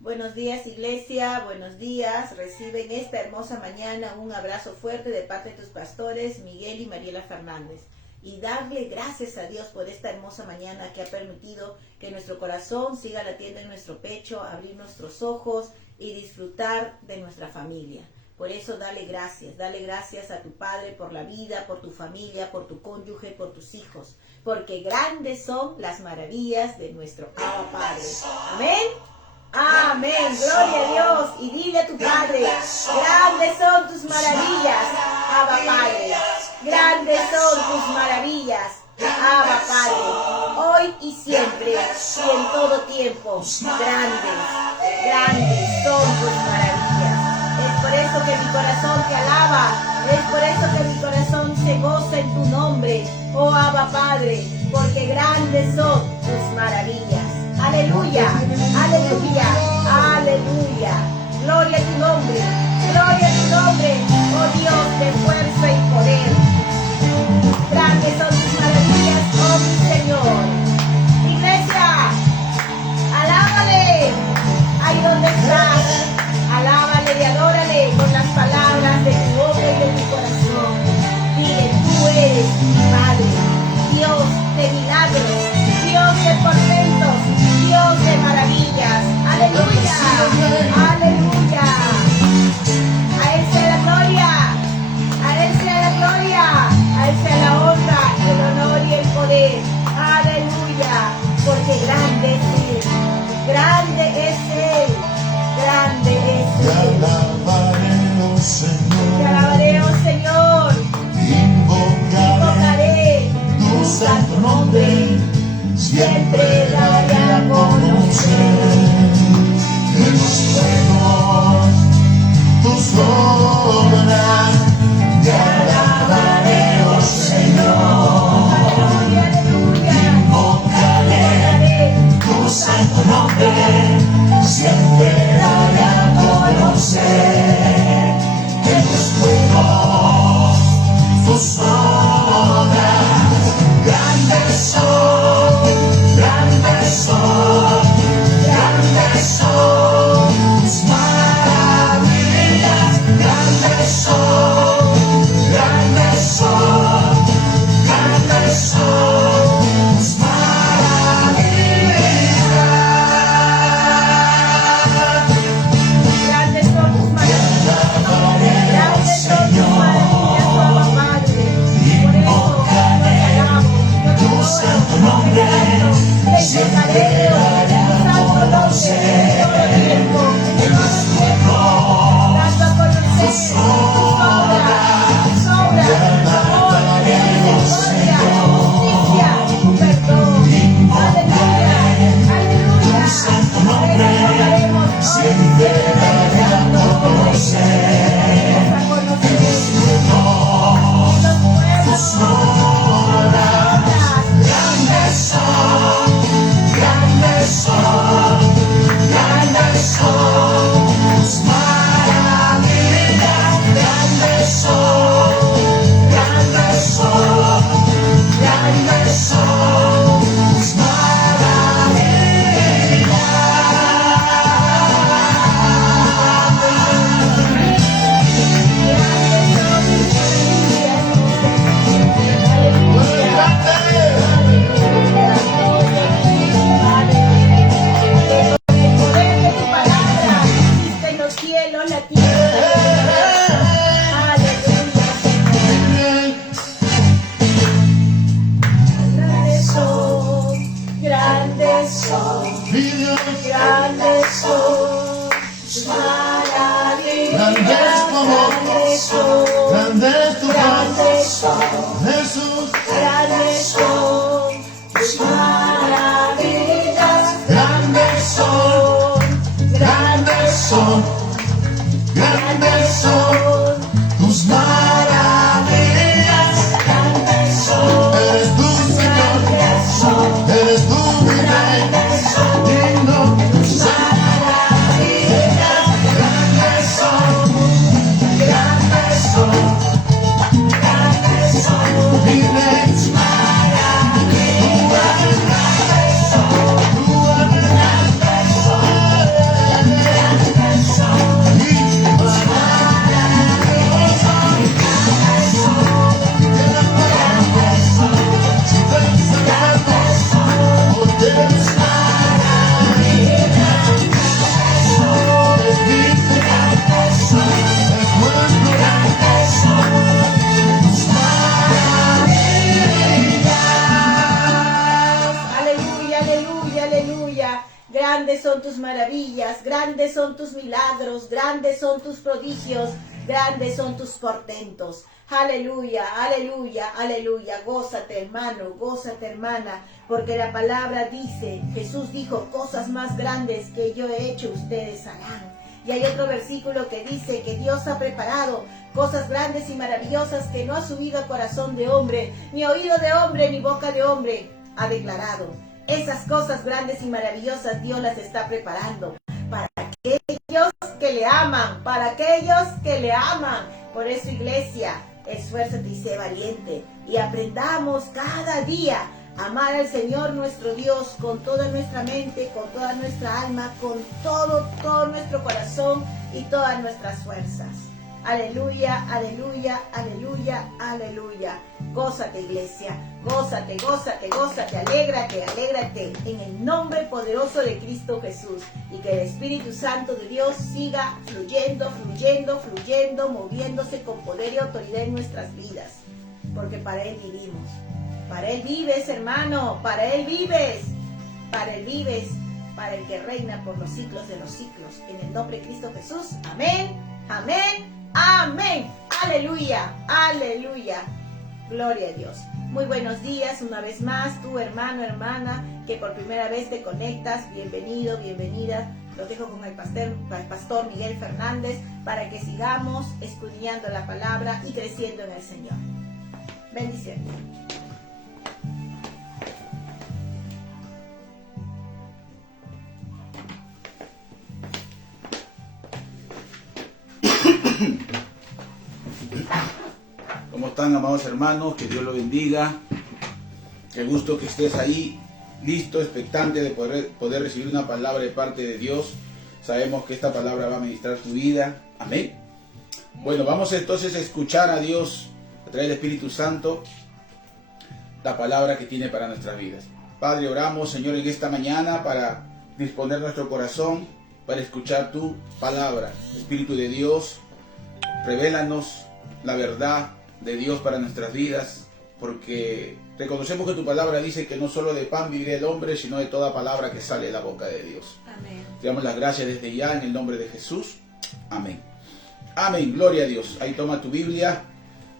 Buenos días, iglesia, buenos días. Reciben esta hermosa mañana un abrazo fuerte de parte de tus pastores Miguel y Mariela Fernández. Y darle gracias a Dios por esta hermosa mañana que ha permitido que nuestro corazón siga latiendo en nuestro pecho, abrir nuestros ojos y disfrutar de nuestra familia. Por eso dale gracias a tu Padre por la vida, por tu familia, por tu cónyuge, por tus hijos. Porque grandes son las maravillas de nuestro Abba Padre. Amén. Amén, gloria a Dios. Y dile a tu Padre, grandes son tus maravillas, Abba Padre. Grandes son tus maravillas, Abba Padre. Hoy y siempre, y en todo tiempo, grandes son tus maravillas. Es por eso que mi corazón te alaba, es por eso que mi corazón se goza en tu nombre, oh Abba Padre, porque grandes son tus maravillas. Aleluya, aleluya, aleluya. Gloria a tu nombre, oh Dios de fuerza y poder. Grandes son tus maravillas, oh mi Señor. Iglesia, alábale, ahí donde estás. Alábale y adórale con las palabras de tu boca y de tu corazón. Dile, tú eres mi Padre, Dios de milagros, Dios de portentos, Dios de maravillas. Aleluya, aleluya. A Él sea la gloria, a Él sea la gloria, a Él sea la honra, el honor y el poder. Aleluya, porque grande es Él, grande es Él, grande es Él. Te alabaré, oh Señor, invocaré tu santo nombre, siempre daré a conocer tus obras. Te alabaré, oh Señor, invocaré tu santo nombre, siempre daré a conocer que tus fuegos, tus obras, grandes son, grandes son, grandes son tus maravillas, grandes son, grandes son, grandes son tus maravillas. Grandes son tus maravillas, grandes son tus maravillas, Abba Padre. Por eso te alabo, tu santo nombre, te invocaré, tu santo nombre, en todo tiempo, en todo tiempo, dando a conocer tus obras, tu amor, tu misericordia, tu justicia, tu perdón. Aleluya, aleluya. Por eso invocaremos, siempre dando a conocer los nuevos. Grandes son, grandes son, grandes son tus maravillas, grandes son, grandes son, grandes son tus maravillas. Grandes son tus maravillas, grandes son, Jesús, grandes son tus maravillas, grandes son, grandes son, grandes son tus maravillas, grandes son, eres tú, Señor, eres tú, mi Rey, digno, tus maravillas, grandes son, grandes son, grandes son. grandes son tus maravillas, grandes son tus milagros, grandes son tus prodigios, grandes son tus portentos. Aleluya, aleluya, aleluya. Gózate, hermano, gózate, hermana, porque la palabra dice, Jesús dijo, cosas más grandes que yo he hecho, ustedes harán. Y hay otro versículo que dice que Dios ha preparado cosas grandes y maravillosas que no ha subido a corazón de hombre, ni oído de hombre, ni boca de hombre ha declarado. Esas cosas grandes y maravillosas Dios las está preparando para aquellos que le aman, para aquellos que le aman. Por eso, iglesia, esfuérzate y sé valiente y aprendamos cada día a amar al Señor nuestro Dios con toda nuestra mente, con toda nuestra alma, con todo nuestro corazón y todas nuestras fuerzas. Aleluya, aleluya, aleluya, aleluya. Gózate, iglesia, gózate, gózate, gózate, alégrate, alégrate en el nombre poderoso de Cristo Jesús, y que el Espíritu Santo de Dios siga fluyendo, fluyendo, fluyendo, moviéndose con poder y autoridad en nuestras vidas, porque para Él vivimos. Para Él vives, hermano, para Él vives, para Él vives, para el que reina por los siglos de los siglos. En el nombre de Cristo Jesús. Amén, amén, amén. Aleluya, aleluya. Gloria a Dios. Muy buenos días una vez más, tu hermano, hermana, que por primera vez te conectas. Bienvenido, bienvenida. Los dejo con el pastor Miguel Fernández para que sigamos escudriñando la palabra y creciendo en el Señor. Bendiciones. ¿Cómo están, amados hermanos? Que Dios los bendiga. Qué gusto que estés ahí, listo, expectante de poder recibir una palabra de parte de Dios. Sabemos que esta palabra va a ministrar tu vida. Amén. Bueno, vamos entonces a escuchar a Dios a través del Espíritu Santo la palabra que tiene para nuestras vidas. Padre, oramos, Señor, en esta mañana para disponer nuestro corazón para escuchar tu palabra. Espíritu de Dios, revélanos la verdad de Dios para nuestras vidas, porque reconocemos que tu palabra dice que no solo de pan vivirá el hombre, sino de toda palabra que sale de la boca de Dios. Amén. Te damos las gracias desde ya en el nombre de Jesús. Amén. Amén. Gloria a Dios. Ahí toma tu Biblia.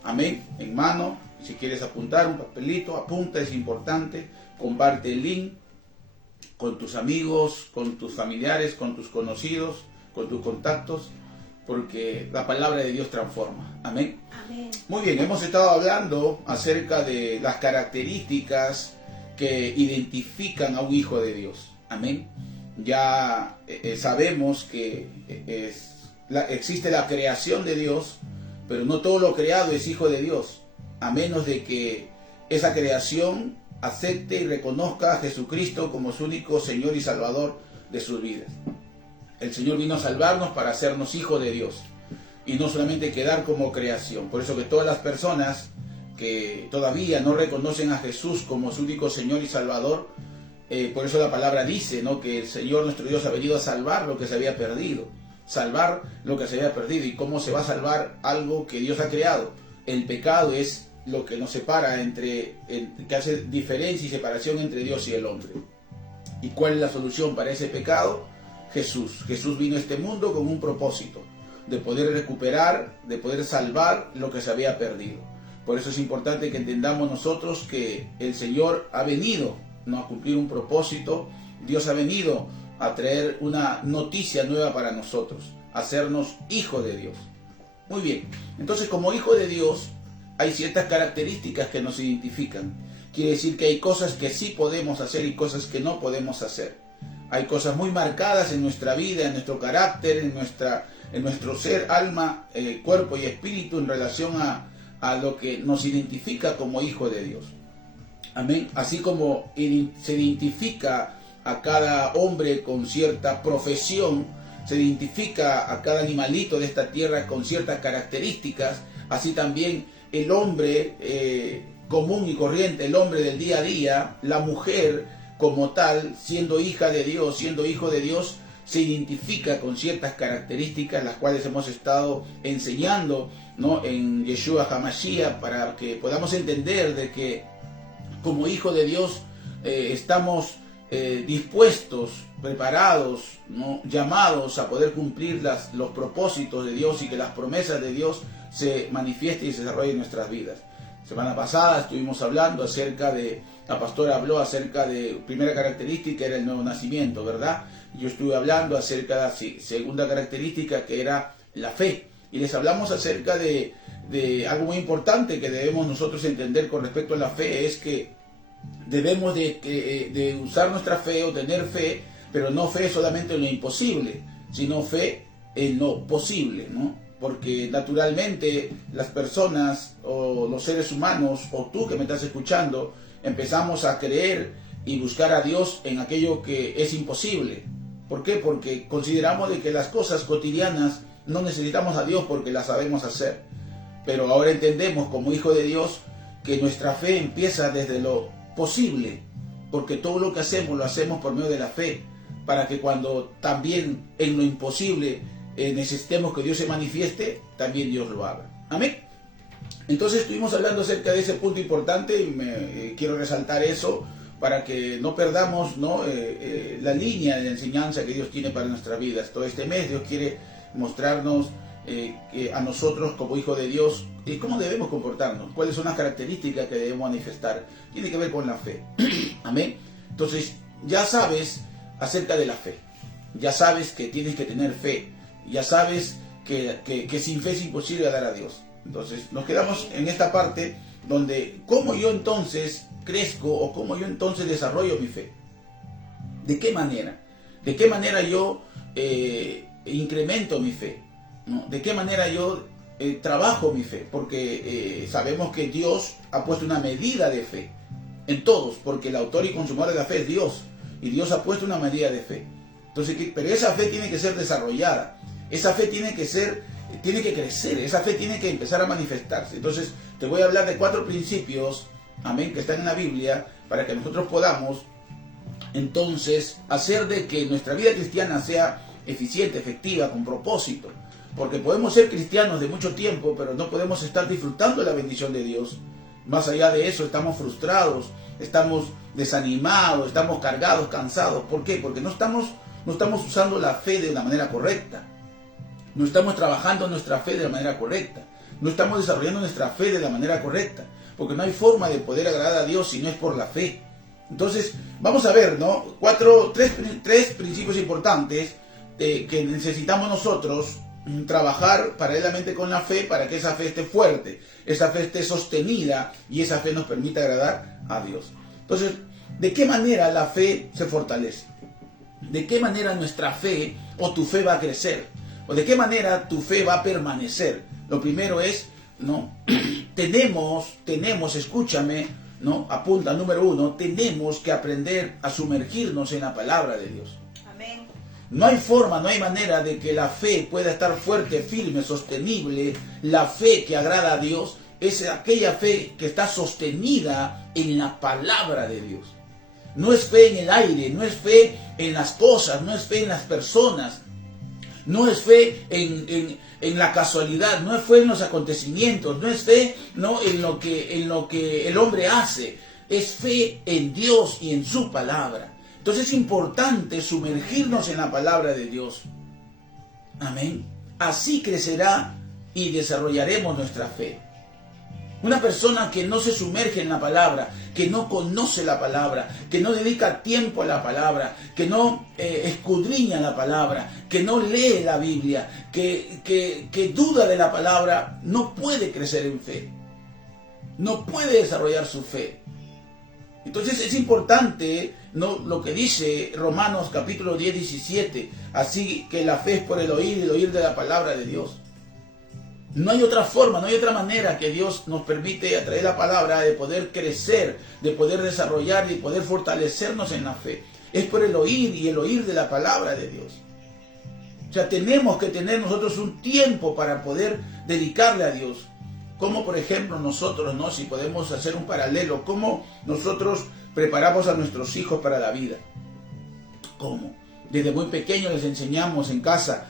Amén. En mano. Y si quieres apuntar un papelito, apunta, es importante. Comparte el link con tus amigos, con tus familiares, con tus conocidos, con tus contactos, porque la palabra de Dios transforma. Amén. Amén. Muy bien, hemos estado hablando acerca de las características que identifican a un hijo de Dios. Amén. Ya sabemos que existe la creación de Dios, pero no todo lo creado es hijo de Dios, a menos de que esa creación acepte y reconozca a Jesucristo como su único Señor y Salvador de sus vidas. El Señor vino a salvarnos para hacernos hijos de Dios y no solamente quedar como creación. Por eso que todas las personas que todavía no reconocen a Jesús como su único Señor y Salvador, por eso la palabra dice, ¿no?, que el Señor nuestro Dios ha venido a salvar lo que se había perdido. Salvar lo que se había perdido. ¿Y cómo se va a salvar algo que Dios ha creado? El pecado es lo que nos separa, que hace diferencia y separación entre Dios y el hombre. ¿Y cuál es la solución para ese pecado? Jesús. Jesús vino a este mundo con un propósito, de poder recuperar, de poder salvar lo que se había perdido. Por eso es importante que entendamos nosotros que el Señor ha venido, ¿no?, a cumplir un propósito. Dios ha venido a traer una noticia nueva para nosotros, a hacernos hijos de Dios. Muy bien, entonces como hijo de Dios hay ciertas características que nos identifican. Quiere decir que hay cosas que sí podemos hacer y cosas que no podemos hacer. Hay cosas muy marcadas en nuestra vida, en nuestro carácter, en nuestro ser, alma, cuerpo y espíritu en relación a lo que nos identifica como hijo de Dios. Amén. Así como se identifica a cada hombre con cierta profesión, se identifica a cada animalito de esta tierra con ciertas características, así también el hombre común y corriente, el hombre del día a día, la mujer como tal, siendo hija de Dios, siendo hijo de Dios, se identifica con ciertas características, las cuales hemos estado enseñando, ¿no?, en Yeshua HaMashiach, para que podamos entender de que como hijo de Dios estamos dispuestos, preparados, ¿no?, llamados a poder cumplir los propósitos de Dios y que las promesas de Dios se manifiesten y se desarrollen en nuestras vidas. Semana pasada estuvimos hablando la pastora habló acerca de primera característica, era el nuevo nacimiento, ¿verdad? Yo estuve hablando acerca de la segunda característica, que era la fe. Y les hablamos acerca de algo muy importante que debemos nosotros entender con respecto a la fe, es que debemos de usar nuestra fe o tener fe, pero no fe solamente en lo imposible, sino fe en lo posible, ¿no? Porque naturalmente las personas o los seres humanos, o tú que me estás escuchando, empezamos a creer y buscar a Dios en aquello que es imposible. ¿Por qué? Porque consideramos de que las cosas cotidianas no necesitamos a Dios porque las sabemos hacer. Pero ahora entendemos como hijo de Dios que nuestra fe empieza desde lo posible, porque todo lo que hacemos lo hacemos por medio de la fe, para que cuando también en lo imposible necesitemos que Dios se manifieste, también Dios lo haga. Amén. Entonces estuvimos hablando acerca de ese punto importante y quiero resaltar eso para que no perdamos, ¿no?, la línea de enseñanza que Dios tiene para nuestras vidas. Todo este mes Dios quiere mostrarnos a nosotros como hijos de Dios cómo debemos comportarnos, cuáles son las características que debemos manifestar. Tiene que ver con la fe. Amén. Entonces ya sabes acerca de la fe, ya sabes que tienes que tener fe, ya sabes que sin fe es imposible agradar a Dios. Entonces nos quedamos en esta parte donde cómo yo entonces crezco o cómo yo entonces desarrollo mi fe. ¿De qué manera? ¿De qué manera yo incremento mi fe? ¿No? ¿De qué manera yo trabajo mi fe? Porque sabemos que Dios ha puesto una medida de fe en todos, porque el autor y consumador de la fe es Dios, y Dios ha puesto una medida de fe. Entonces, pero esa fe tiene que ser desarrollada, esa fe tiene que crecer, esa fe tiene que empezar a manifestarse. Entonces te voy a hablar de 4 principios, amén, que están en la Biblia, para que nosotros podamos entonces hacer de que nuestra vida cristiana sea eficiente, efectiva, con propósito. Porque podemos ser cristianos de mucho tiempo, pero no podemos estar disfrutando de la bendición de Dios. Más allá de eso, estamos frustrados, estamos desanimados, estamos cargados, cansados. ¿Por qué? Porque no estamos usando la fe de una manera correcta. No estamos trabajando nuestra fe de la manera correcta. No estamos desarrollando nuestra fe de la manera correcta. Porque no hay forma de poder agradar a Dios si no es por la fe. Entonces, vamos a ver, ¿no? Tres principios importantes que necesitamos nosotros trabajar paralelamente con la fe para que esa fe esté fuerte, esa fe esté sostenida y esa fe nos permita agradar a Dios. Entonces, ¿de qué manera la fe se fortalece? ¿De qué manera nuestra fe o tu fe va a crecer? ¿O de qué manera tu fe va a permanecer? Lo primero es, ¿no? tenemos, escúchame, ¿no? Apunta, número 1, tenemos que aprender a sumergirnos en la palabra de Dios. Amén. No hay forma, no hay manera de que la fe pueda estar fuerte, firme, sostenible. La fe que agrada a Dios es aquella fe que está sostenida en la palabra de Dios. No es fe en el aire, no es fe en las cosas, no es fe en las personas, no es fe en la casualidad, no es fe en los acontecimientos, no es fe, ¿no?, en lo que el hombre hace. Es fe en Dios y en su palabra. Entonces es importante sumergirnos en la palabra de Dios. Amén. Así crecerá y desarrollaremos nuestra fe. Una persona que no se sumerge en la palabra, que no conoce la palabra, que no dedica tiempo a la palabra, que no escudriña la palabra, que no lee la Biblia, que duda de la palabra, no puede crecer en fe. No puede desarrollar su fe. Entonces es importante, ¿no?, lo que dice Romanos capítulo 10, 17. Así que la fe es por el oír y el oír de la palabra de Dios. No hay otra forma, no hay otra manera que Dios nos permite a través de la palabra de poder crecer, de poder desarrollar y poder fortalecernos en la fe. Es por el oír y el oír de la palabra de Dios. O sea, tenemos que tener nosotros un tiempo para poder dedicarle a Dios. Como por ejemplo nosotros, ¿no?, si podemos hacer un paralelo, cómo nosotros preparamos a nuestros hijos para la vida. ¿Cómo? Desde muy pequeños les enseñamos en casa,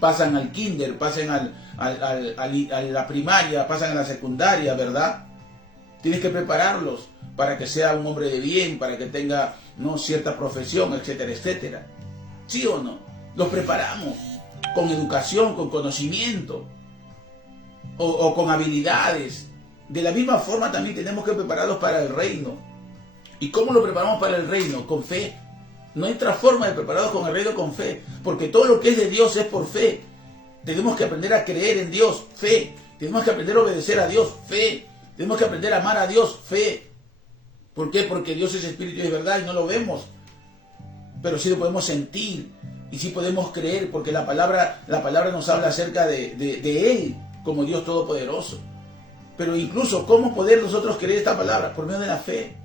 pasan al kinder, pasan a la primaria, pasan a la secundaria, ¿verdad? Tienes que prepararlos para que sea un hombre de bien, para que tenga ¿no?, cierta profesión, etcétera, etcétera. ¿Sí o no? Los preparamos con educación, con conocimiento o con habilidades. De la misma forma también tenemos que prepararlos para el reino. ¿Y cómo lo preparamos para el reino? Con fe. No hay otra forma de prepararlos con el reino con fe, porque todo lo que es de Dios es por fe. Tenemos que aprender a creer en Dios, fe. Tenemos que aprender a obedecer a Dios, fe. Tenemos que aprender a amar a Dios, fe. ¿Por qué? Porque Dios es espíritu y es verdad y no lo vemos, pero sí lo podemos sentir y sí podemos creer, porque la palabra nos habla acerca de Él como Dios Todopoderoso. Pero incluso, ¿cómo poder nosotros creer esta palabra? Por medio de la fe.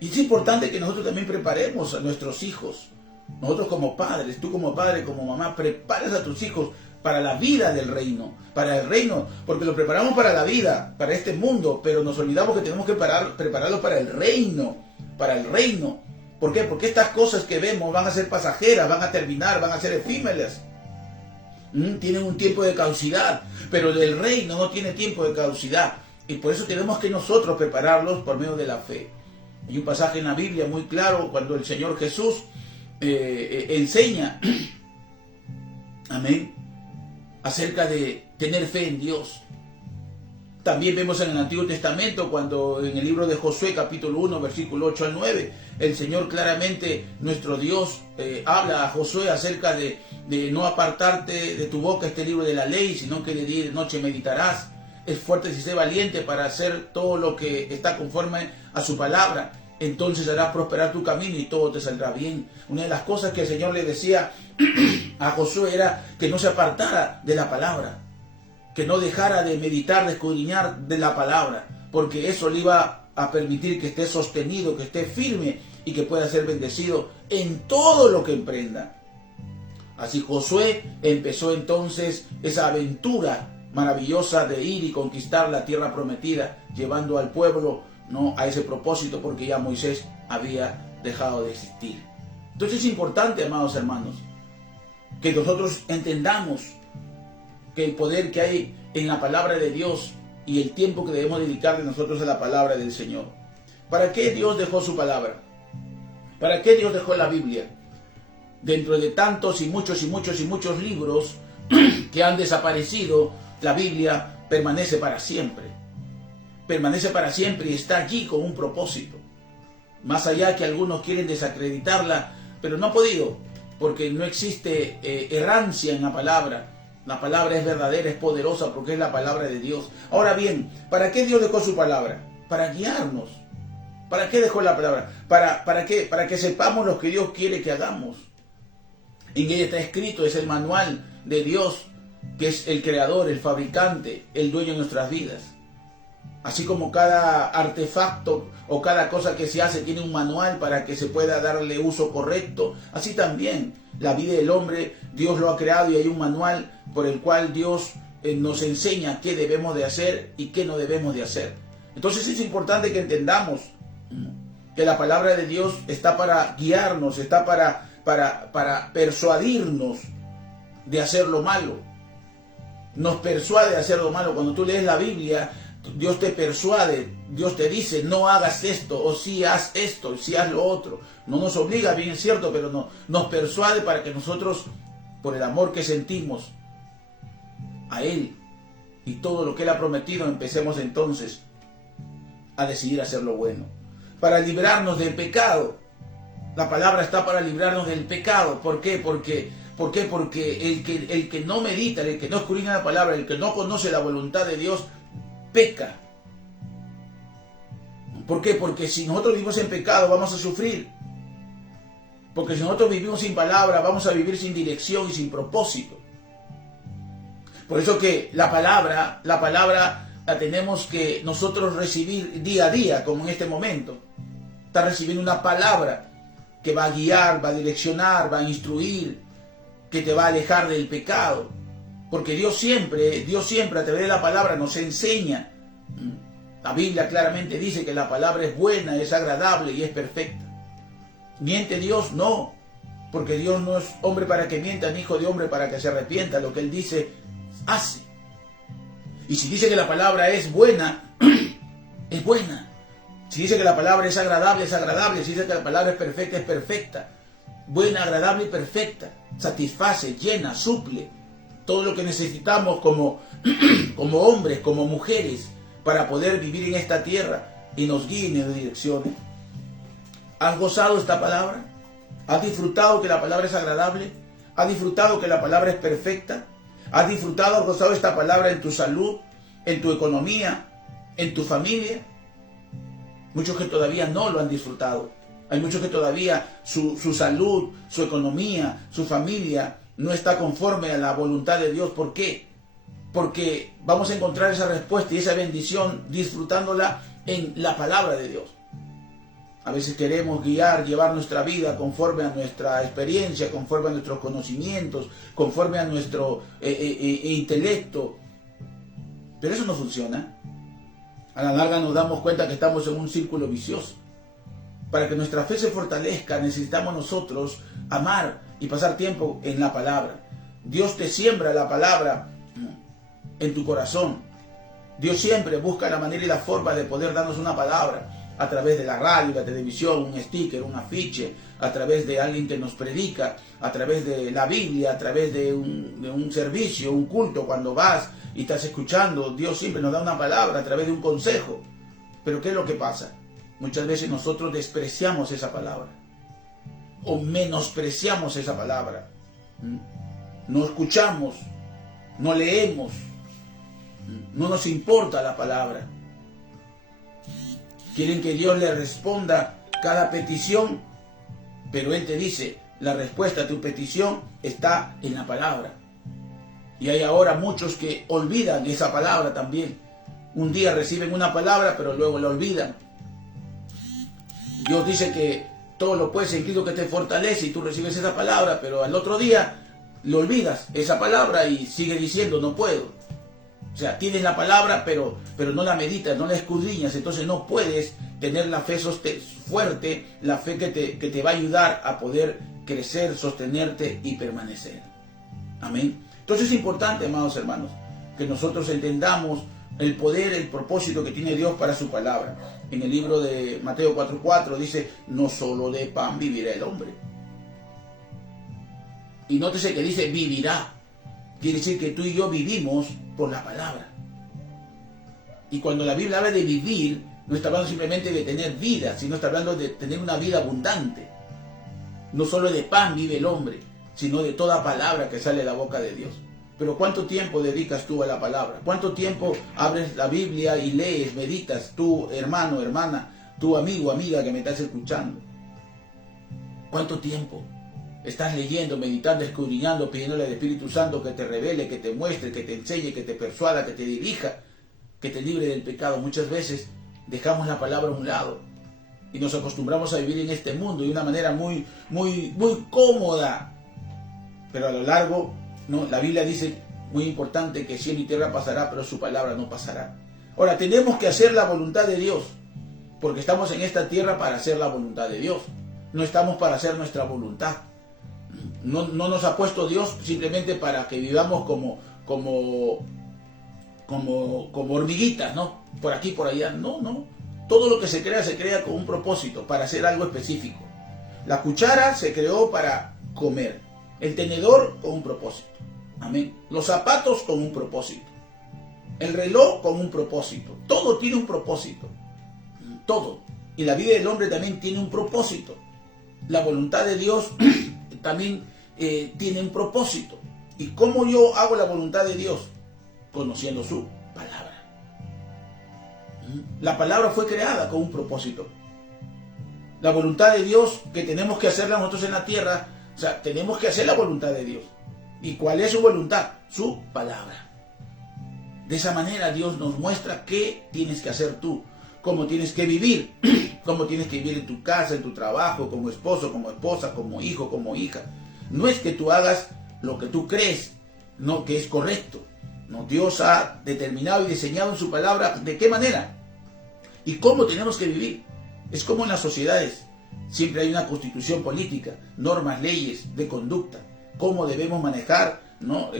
Y es importante que nosotros también preparemos a nuestros hijos. Nosotros como padres, tú como padre, como mamá, prepares a tus hijos para la vida del reino, para el reino, porque lo preparamos para la vida, para este mundo, pero nos olvidamos que tenemos que prepararlo para el reino, para el reino. ¿Por qué? Porque estas cosas que vemos van a ser pasajeras, van a terminar, van a ser efímeras. Tienen un tiempo de caducidad, pero el reino no tiene tiempo de caducidad, y por eso tenemos que nosotros prepararlos por medio de la fe. Hay un pasaje en la Biblia muy claro cuando el Señor Jesús enseña, amén, acerca de tener fe en Dios. También vemos en el Antiguo Testamento cuando en el libro de Josué capítulo 1 versículo 8 al 9 el Señor claramente, nuestro Dios, habla a Josué acerca de no apartarte de tu boca este libro de la ley, sino que de día y de noche meditarás. Esfuérzate y sé valiente para hacer todo lo que está conforme a su palabra. Entonces harás prosperar tu camino y todo te saldrá bien. Una de las cosas que el Señor le decía a Josué era que no se apartara de la palabra, que no dejara de meditar, de escudriñar de la palabra, porque eso le iba a permitir que esté sostenido, que esté firme y que pueda ser bendecido en todo lo que emprenda. Así Josué empezó entonces esa aventura maravillosa de ir y conquistar la tierra prometida, llevando al pueblo, ¿no?, a ese propósito, porque ya Moisés había dejado de existir. Entonces es importante, amados hermanos, que nosotros entendamos que el poder que hay en la palabra de Dios y el tiempo que debemos dedicar de nosotros a la palabra del Señor. ¿Para qué Dios dejó su palabra? ¿Para qué Dios dejó la Biblia? Dentro de tantos y muchos libros que han desaparecido, la Biblia permanece para siempre. Permanece para siempre y está allí con un propósito. Más allá que algunos quieren desacreditarla, pero no ha podido, porque no existe errancia en la palabra. La palabra es verdadera, es poderosa, porque es la palabra de Dios. Ahora bien, ¿para qué Dios dejó su palabra? Para guiarnos. ¿Para qué dejó la palabra? ¿Para qué? Para que sepamos lo que Dios quiere que hagamos. En ella está escrito, es el manual de Dios, que es el creador, el fabricante, el dueño de nuestras vidas. Así como cada artefacto o cada cosa que se hace tiene un manual para que se pueda darle uso correcto, así también la vida del hombre, Dios lo ha creado y hay un manual por el cual Dios nos enseña qué debemos de hacer y qué no debemos de hacer. Entonces es importante que entendamos que la palabra de Dios está para guiarnos, está para persuadirnos de hacer lo malo. Nos persuade a hacer lo malo. Cuando tú lees la Biblia, Dios te persuade, Dios te dice, no hagas esto, o sí haz esto, o sí haz lo otro. No nos obliga, bien es cierto, pero no, nos persuade para que nosotros, por el amor que sentimos a Él y todo lo que Él ha prometido, empecemos entonces a decidir hacer lo bueno. Para librarnos del pecado. La palabra está para librarnos del pecado. ¿Por qué? Porque el que no medita, el que no escudriña la palabra, el que no conoce la voluntad de Dios, peca. ¿Por qué? Porque si nosotros vivimos en pecado vamos a sufrir. Porque si nosotros vivimos sin palabra vamos a vivir sin dirección y sin propósito. Por eso que la palabra la tenemos que nosotros recibir día a día, como en este momento. Está recibiendo una palabra que va a guiar, va a direccionar, va a instruir, que te va a alejar del pecado. Porque Dios siempre a través de la palabra nos enseña. La Biblia claramente dice que la palabra es buena, es agradable y es perfecta. ¿Miente Dios? No. Porque Dios no es hombre para que mienta, ni hijo de hombre para que se arrepienta. Lo que Él dice, hace. Y si dice que la palabra es buena, es buena. Si dice que la palabra es agradable, es agradable. Si dice que la palabra es perfecta. Buena, agradable y perfecta. Satisface, llena, suple todo lo que necesitamos como hombres, como mujeres, para poder vivir en esta tierra y nos guíe en las direcciones. ¿Has gozado esta palabra? ¿Has disfrutado que la palabra es agradable? ¿Has disfrutado que la palabra es perfecta? ¿Has disfrutado, has gozado esta palabra en tu salud, en tu economía, en tu familia? Muchos que todavía no lo han disfrutado. Hay muchos que todavía su salud, su economía, su familia no está conforme a la voluntad de Dios. ¿Por qué? Porque vamos a encontrar esa respuesta y esa bendición disfrutándola en la palabra de Dios. A veces queremos llevar nuestra vida conforme a nuestra experiencia, conforme a nuestros conocimientos, conforme a nuestro intelecto. Pero eso no funciona. A la larga nos damos cuenta que estamos en un círculo vicioso. Para que nuestra fe se fortalezca, necesitamos nosotros amar y pasar tiempo en la palabra. Dios te siembra la palabra en tu corazón. Dios siempre busca la manera y la forma de poder darnos una palabra a través de la radio, la televisión, un sticker, un afiche, a través de alguien que nos predica, a través de la Biblia, a través de un servicio, un culto, cuando vas y estás escuchando. Dios siempre nos da una palabra a través de un consejo. Pero ¿qué es lo que pasa? Muchas veces nosotros despreciamos esa palabra o menospreciamos esa palabra. No escuchamos, no leemos, no nos importa la palabra. Quieren que Dios le responda cada petición, pero Él te dice, la respuesta a tu petición está en la palabra. Y hay ahora muchos que olvidan esa palabra también. Un día reciben una palabra, pero luego la olvidan. Dios dice que todo lo puedes en Cristo que te fortalece, y tú recibes esa palabra, pero al otro día lo olvidas esa palabra y sigue diciendo no puedo. O sea, tienes la palabra, pero no la meditas, no la escudriñas, entonces no puedes tener la fe fuerte, la fe que te va a ayudar a poder crecer, sostenerte y permanecer. Amén. Entonces es importante, amados hermanos, que nosotros entendamos el poder, el propósito que tiene Dios para su palabra. En el libro de Mateo 4:4 dice, no solo de pan vivirá el hombre. Y nótese que dice vivirá. Quiere decir que tú y yo vivimos por la palabra. Y cuando la Biblia habla de vivir, no está hablando simplemente de tener vida, sino está hablando de tener una vida abundante. No solo de pan vive el hombre, sino de toda palabra que sale de la boca de Dios. Pero ¿cuánto tiempo dedicas tú a la palabra? ¿Cuánto tiempo abres la Biblia y lees, meditas, tú, hermano, hermana, tú, amigo, amiga que me estás escuchando? ¿Cuánto tiempo estás leyendo, meditando, escudriñando, pidiéndole al Espíritu Santo que te revele, que te muestre, que te enseñe, que te persuada, que te dirija, que te libre del pecado? Muchas veces dejamos la palabra a un lado y nos acostumbramos a vivir en este mundo de una manera muy cómoda. Pero a lo largo, no, la Biblia dice, muy importante, que cielo y tierra pasará, pero su palabra no pasará. Ahora, tenemos que hacer la voluntad de Dios, porque estamos en esta tierra para hacer la voluntad de Dios. No estamos para hacer nuestra voluntad. No nos ha puesto Dios simplemente para que vivamos como hormiguitas, ¿no? Por aquí, por allá. No. Todo lo que se crea con un propósito, para hacer algo específico. La cuchara se creó para comer. El tenedor con un propósito. Amén. Los zapatos con un propósito. El reloj con un propósito. Todo tiene un propósito. Todo. Y la vida del hombre también tiene un propósito. La voluntad de Dios también tiene un propósito. ¿Y cómo yo hago la voluntad de Dios? Conociendo su palabra. La palabra fue creada con un propósito. La voluntad de Dios que tenemos que hacerla nosotros en la tierra. O sea, tenemos que hacer la voluntad de Dios. ¿Y cuál es su voluntad? Su palabra. De esa manera Dios nos muestra qué tienes que hacer tú, cómo tienes que vivir, cómo tienes que vivir en tu casa, en tu trabajo, como esposo, como esposa, como hijo, como hija. No es que tú hagas lo que tú crees, no, que es correcto. No, Dios ha determinado y diseñado en su palabra de qué manera y cómo tenemos que vivir. Es como en las sociedades. Siempre hay una constitución política, normas, leyes de conducta, cómo debemos manejar, ¿no?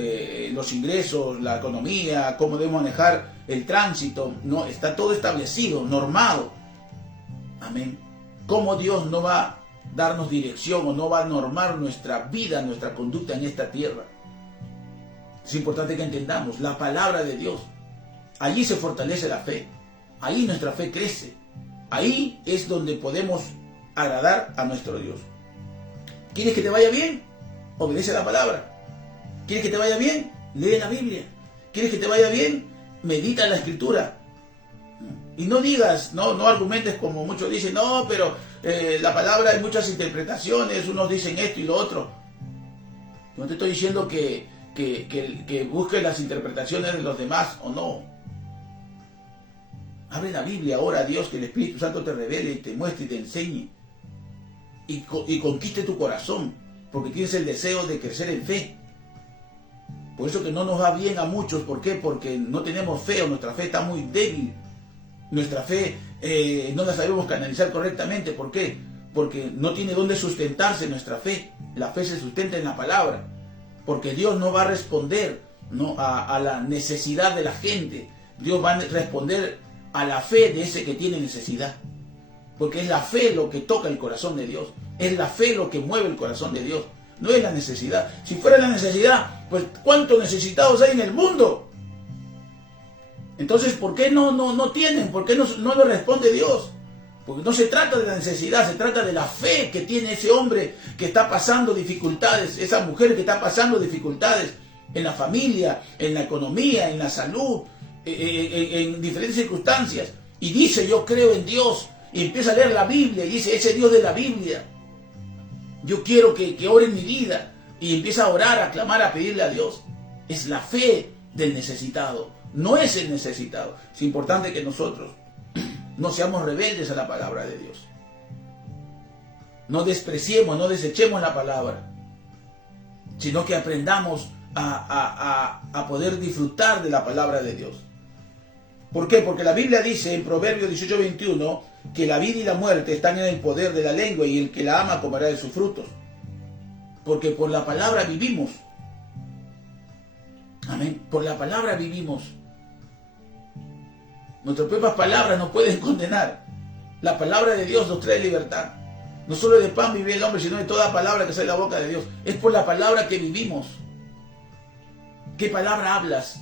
Los ingresos, la economía, cómo debemos manejar el tránsito, ¿no? Está todo establecido, normado. Amén. ¿Cómo Dios no va a darnos dirección o no va a normar nuestra vida, nuestra conducta en esta tierra? Es importante que entendamos la palabra de Dios. Allí se fortalece la fe. Ahí nuestra fe crece. Ahí es donde podemos agradar a nuestro Dios. ¿Quieres que te vaya bien? Obedece la palabra. ¿Quieres que te vaya bien? Lee la Biblia. ¿Quieres que te vaya bien? Medita en la Escritura. Y no digas, no argumentes como muchos dicen, no, pero la palabra hay muchas interpretaciones, unos dicen esto y lo otro. No te estoy diciendo que busques las interpretaciones de los demás o no. Abre la Biblia, ora a Dios, que el Espíritu Santo te revele y te muestre y te enseñe. Y conquiste tu corazón, porque tienes el deseo de crecer en fe. Por eso que no nos va bien a muchos. ¿Por qué? Porque no tenemos fe, o nuestra fe está muy débil. Nuestra fe no la sabemos canalizar correctamente. ¿Por qué? Porque no tiene dónde sustentarse nuestra fe. La fe se sustenta en la palabra. Porque Dios no va a responder, ¿no?, a la necesidad de la gente. Dios va a responder a la fe de ese que tiene necesidad. Porque es la fe lo que toca el corazón de Dios. Es la fe lo que mueve el corazón de Dios. No es la necesidad. Si fuera la necesidad, pues ¿cuántos necesitados hay en el mundo? Entonces, ¿por qué no tienen? ¿Por qué no lo responde Dios? Porque no se trata de la necesidad, se trata de la fe que tiene ese hombre que está pasando dificultades, esa mujer que está pasando dificultades en la familia, en la economía, en la salud, en diferentes circunstancias. Y dice, yo creo en Dios, y empieza a leer la Biblia, y dice, ese Dios de la Biblia, yo quiero que ore en mi vida, y empieza a orar, a clamar, a pedirle a Dios. Es la fe del necesitado, no es el necesitado. Es importante que nosotros no seamos rebeldes a la palabra de Dios. No despreciemos, no desechemos la palabra, sino que aprendamos a poder disfrutar de la palabra de Dios. ¿Por qué? Porque la Biblia dice en Proverbios 18:21 que la vida y la muerte están en el poder de la lengua y el que la ama comerá de sus frutos. Porque por la palabra vivimos. Amén. Por la palabra vivimos. Nuestras propias palabras nos pueden condenar. La palabra de Dios nos trae libertad. No solo de pan vive el hombre, sino de toda palabra que sale de la boca de Dios. Es por la palabra que vivimos. ¿Qué palabra hablas?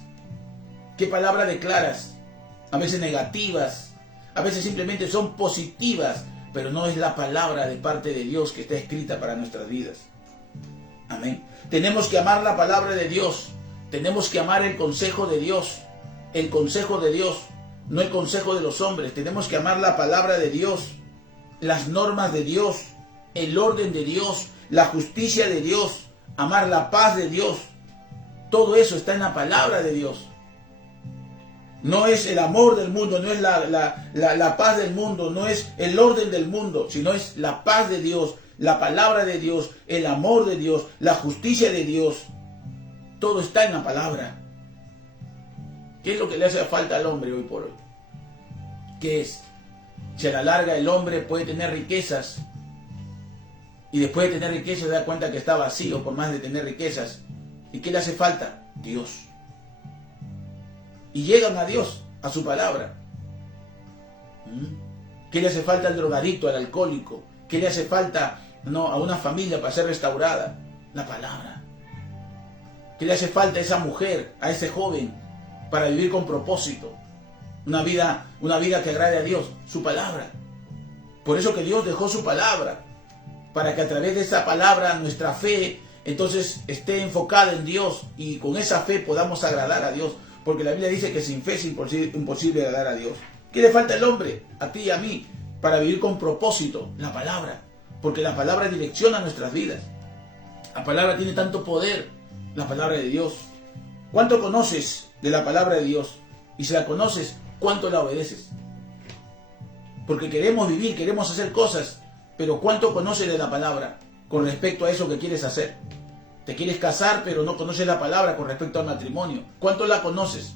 ¿Qué palabra declaras? A veces negativas, a veces simplemente son positivas, pero no es la palabra de parte de Dios que está escrita para nuestras vidas. Amén. Tenemos que amar la palabra de Dios. Tenemos que amar el consejo de Dios. El consejo de Dios, no el consejo de los hombres. Tenemos que amar la palabra de Dios, las normas de Dios, el orden de Dios, la justicia de Dios, amar la paz de Dios. Todo eso está en la palabra de Dios. No es el amor del mundo, no es la paz del mundo, no es el orden del mundo, sino es la paz de Dios, la palabra de Dios, el amor de Dios, la justicia de Dios. Todo está en la palabra. ¿Qué es lo que le hace falta al hombre hoy por hoy? ¿Qué es? Si a la larga el hombre puede tener riquezas y después de tener riquezas se da cuenta que está vacío por más de tener riquezas. ¿Y qué le hace falta? Dios. Y llegan a Dios, a su palabra. ¿Qué le hace falta al drogadicto, al alcohólico? ¿Qué le hace falta a una familia para ser restaurada? La palabra. ¿Qué le hace falta a esa mujer, a ese joven, para vivir con propósito? Una vida que agrade a Dios, su palabra. Por eso que Dios dejó su palabra, para que a través de esa palabra nuestra fe entonces esté enfocada en Dios y con esa fe podamos agradar a Dios. Porque la Biblia dice que sin fe es imposible agradar a Dios. ¿Qué le falta al hombre, a ti y a mí, para vivir con propósito? La palabra. Porque la palabra direcciona nuestras vidas. La palabra tiene tanto poder, la palabra de Dios. ¿Cuánto conoces de la palabra de Dios? Y si la conoces, ¿cuánto la obedeces? Porque queremos vivir, queremos hacer cosas, pero ¿cuánto conoces de la palabra con respecto a eso que quieres hacer? Te quieres casar, pero no conoces la palabra con respecto al matrimonio. ¿Cuánto la conoces?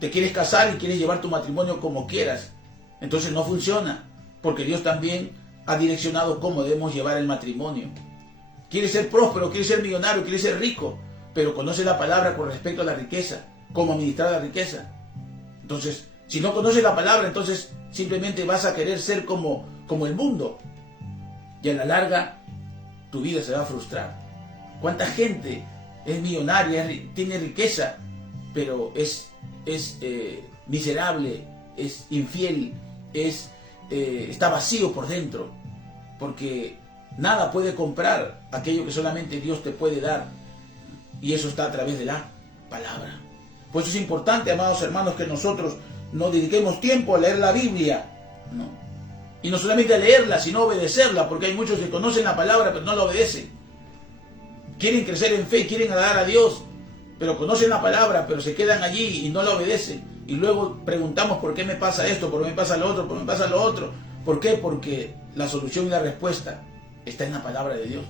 Te quieres casar y quieres llevar tu matrimonio como quieras. Entonces no funciona, porque Dios también ha direccionado cómo debemos llevar el matrimonio. Quieres ser próspero, quieres ser millonario, quieres ser rico, pero conoce la palabra con respecto a la riqueza, cómo administrar la riqueza. Entonces, si no conoces la palabra, entonces simplemente vas a querer ser como como el mundo. Y a la larga, tu vida se va a frustrar. ¿Cuánta gente es millonaria, tiene riqueza, pero es miserable, es infiel, está vacío por dentro? Porque nada puede comprar aquello que solamente Dios te puede dar. Y eso está a través de la palabra. Por eso es importante, amados hermanos, que nosotros nos dediquemos tiempo a leer la Biblia, ¿no? Y no solamente a leerla, sino a obedecerla, porque hay muchos que conocen la palabra, pero no la obedecen. Quieren crecer en fe, quieren agradar a Dios, pero conocen la palabra, pero se quedan allí y no la obedecen. Y luego preguntamos, ¿por qué me pasa esto? ¿Por qué me pasa lo otro? ¿Por qué me pasa lo otro? ¿Por qué? Porque la solución y la respuesta está en la palabra de Dios,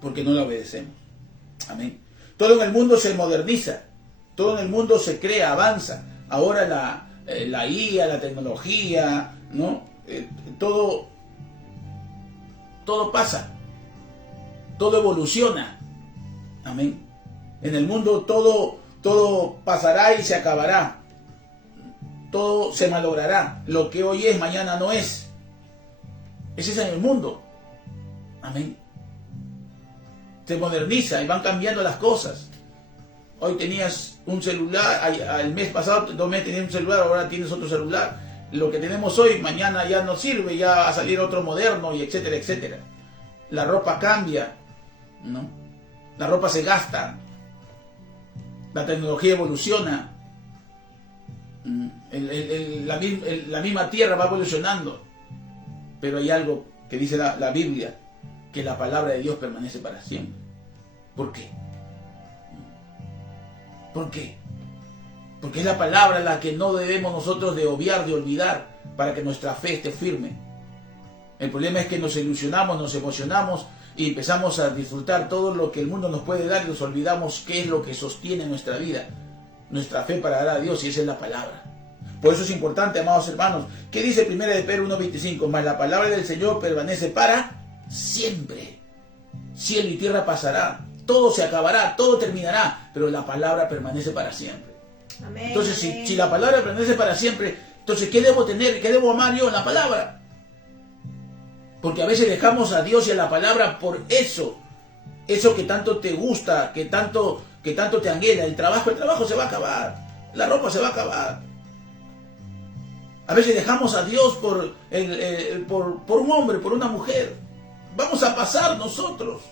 porque no la obedecemos. Amén. Todo en el mundo se moderniza, todo en el mundo se crea, avanza. Ahora la IA, la tecnología, ¿no? Todo pasa, todo evoluciona. Amén. En el mundo todo pasará y se acabará. Todo se malogrará. Lo que hoy es, mañana no es. Ese es en el mundo. Amén. Se moderniza y van cambiando las cosas. Hoy tenías un celular, el mes pasado, 2 meses tenías un celular, ahora tienes otro celular. Lo que tenemos hoy, mañana ya no sirve, ya va a salir otro moderno, y etcétera, etcétera. La ropa cambia, ¿no? La ropa se gasta. La tecnología evoluciona. La misma tierra va evolucionando. Pero hay algo que dice la Biblia, que la palabra de Dios permanece para siempre. ¿Por qué? ¿Por qué? Porque es la palabra la que no debemos nosotros de obviar, de olvidar, para que nuestra fe esté firme. El problema es que nos ilusionamos, nos emocionamos y empezamos a disfrutar todo lo que el mundo nos puede dar y nos olvidamos qué es lo que sostiene nuestra vida, nuestra fe para dar a Dios, y esa es la palabra. Por eso es importante, amados hermanos, ¿qué dice 1 de Pedro 1:25? Mas la palabra del Señor permanece para siempre. Cielo y tierra pasará, todo se acabará, todo terminará, pero la palabra permanece para siempre. Amén, entonces, amén. Si la palabra permanece para siempre, entonces, ¿qué debo tener? ¿Qué debo amar yo en la palabra? Porque a veces dejamos a Dios y a la palabra por eso que tanto te gusta, que tanto te anhela. El trabajo se va a acabar, la ropa se va a acabar. A veces dejamos a Dios por un hombre, por una mujer. Vamos a pasar nosotros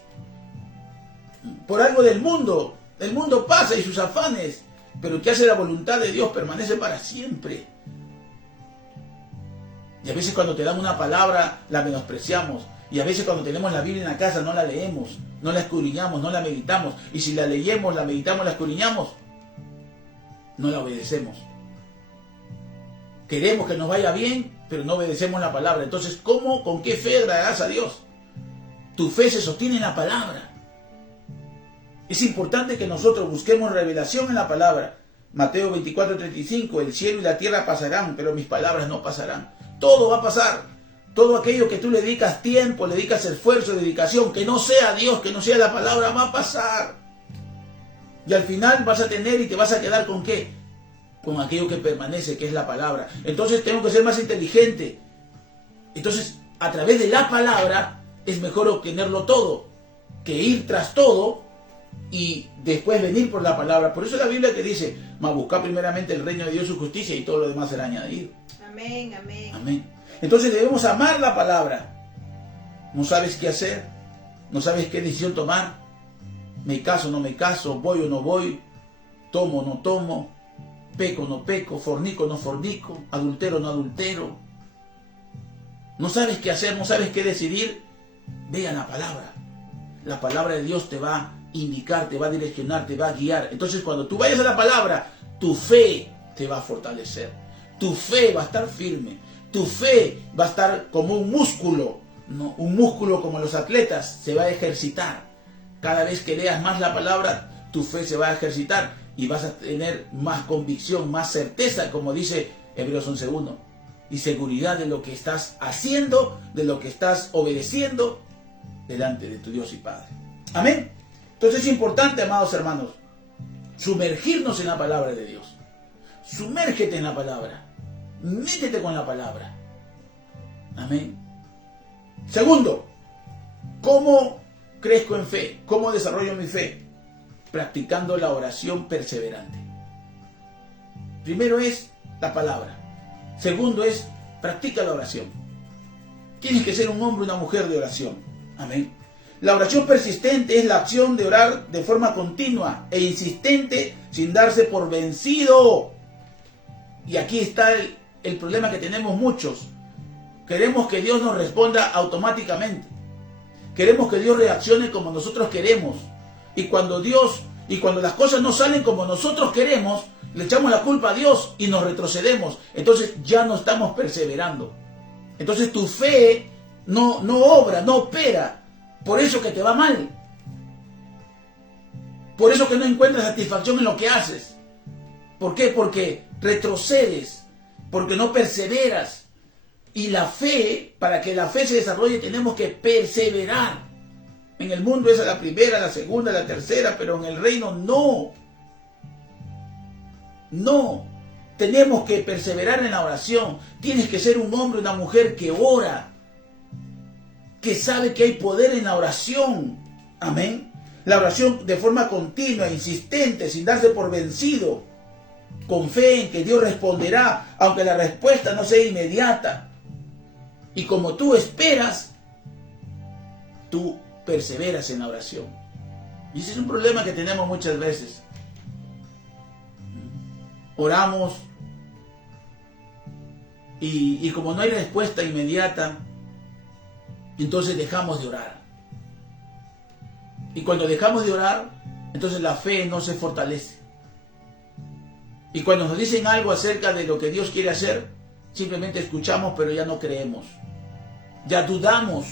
por algo del mundo. El mundo pasa y sus afanes, pero el que hace la voluntad de Dios permanece para siempre. Y a veces cuando te dan una palabra la menospreciamos. Y a veces cuando tenemos la Biblia en la casa no la leemos, no la escudriñamos, no la meditamos. Y si la leemos, la meditamos, la escudriñamos, no la obedecemos. Queremos que nos vaya bien, pero no obedecemos la palabra. Entonces, ¿cómo, con qué fe agradarás a Dios? Tu fe se sostiene en la palabra. Es importante que nosotros busquemos revelación en la palabra. Mateo 24:35, el cielo y la tierra pasarán, pero mis palabras no pasarán. Todo va a pasar. Todo aquello que tú le dedicas tiempo, le dedicas esfuerzo, dedicación, que no sea Dios, que no sea la palabra, va a pasar. Y al final vas a tener y te vas a quedar ¿con qué? Con aquello que permanece, que es la palabra. Entonces tengo que ser más inteligente. Entonces, a través de la palabra es mejor obtenerlo todo que ir tras todo y después venir por la palabra. Por eso la Biblia te dice, mas busca primeramente el reino de Dios y su justicia, y todo lo demás será añadido. Amén, amén. Amén. Entonces debemos amar la palabra. No sabes qué hacer, no sabes qué decisión tomar. Me caso o no me caso, voy o no voy, tomo o no tomo, peco o no peco, fornico o no fornico, adultero o no adultero. No sabes qué hacer, no sabes qué decidir. Ve a la palabra. La palabra de Dios te va a indicar, te va a direccionar, te va a guiar. Entonces cuando tú vayas a la palabra, tu fe te va a fortalecer. Tu fe va a estar firme. Tu fe va a estar como un músculo, ¿no? Un músculo como los atletas, se va a ejercitar. Cada vez que leas más la palabra, tu fe se va a ejercitar y vas a tener más convicción, más certeza, como dice Hebreos 11:1. Y seguridad de lo que estás haciendo, de lo que estás obedeciendo delante de tu Dios y Padre. Amén. Entonces es importante, amados hermanos, sumergirnos en la palabra de Dios. Sumérgete en la palabra. Métete con la palabra. Amén. Segundo, ¿cómo crezco en fe? ¿Cómo desarrollo mi fe? Practicando la oración perseverante. Primero es la palabra. Segundo es, practica la oración. Tienes que ser un hombre o una mujer de oración. Amén. La oración persistente es la acción de orar de forma continua e insistente sin darse por vencido. Y aquí está el problema que tenemos muchos. Queremos que Dios nos responda automáticamente. Queremos que Dios reaccione como nosotros queremos. Y cuando las cosas no salen como nosotros queremos, le echamos la culpa a Dios y nos retrocedemos. Entonces ya no estamos perseverando. Entonces tu fe no obra, no opera. Por eso que te va mal. Por eso que no encuentras satisfacción en lo que haces. ¿Por qué? Porque retrocedes, porque no perseveras. Y la fe, para que la fe se desarrolle, tenemos que perseverar. En el mundo esa es la primera, la segunda, la tercera, pero en el reino no. No. Tenemos que perseverar en la oración. Tienes que ser un hombre, una mujer que ora, que sabe que hay poder en la oración. Amén. La oración de forma continua, insistente, sin darse por vencido, con fe en que Dios responderá, aunque la respuesta no sea inmediata. Y como tú esperas, tú perseveras en la oración. Y ese es un problema que tenemos muchas veces. Oramos y como no hay respuesta inmediata, entonces dejamos de orar. Y cuando dejamos de orar, entonces la fe no se fortalece. Y cuando nos dicen algo acerca de lo que Dios quiere hacer, simplemente escuchamos, pero ya no creemos. Ya dudamos.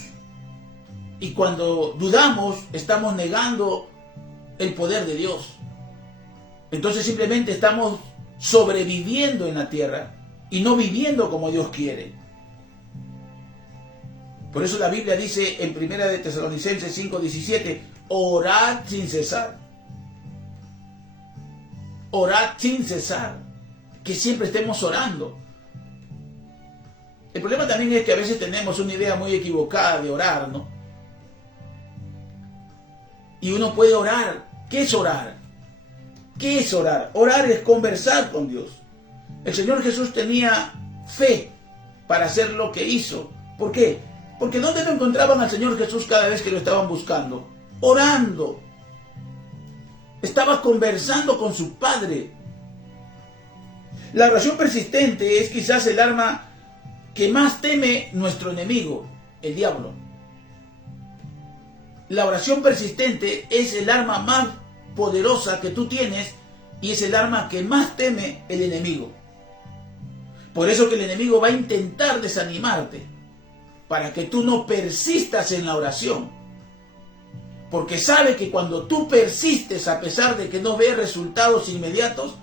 Y cuando dudamos, estamos negando el poder de Dios. Entonces simplemente estamos sobreviviendo en la tierra y no viviendo como Dios quiere. Por eso la Biblia dice en 1 de Tesalonicenses 5:17, orad sin cesar. Orad sin cesar. Que siempre estemos orando. El problema también es que a veces tenemos una idea muy equivocada de orar, ¿no? Y uno puede orar. ¿Qué es orar? ¿Qué es orar? Orar es conversar con Dios. El Señor Jesús tenía fe para hacer lo que hizo. ¿Por qué? Porque ¿dónde lo encontraban al Señor Jesús cada vez que lo estaban buscando? Orando. Estaba conversando con su Padre. La oración persistente es quizás el arma que más teme nuestro enemigo, el diablo. La oración persistente es el arma más poderosa que tú tienes y es el arma que más teme el enemigo. Por eso que el enemigo va a intentar desanimarte para que tú no persistas en la oración. Porque sabe que cuando tú persistes a pesar de que no ves resultados inmediatos,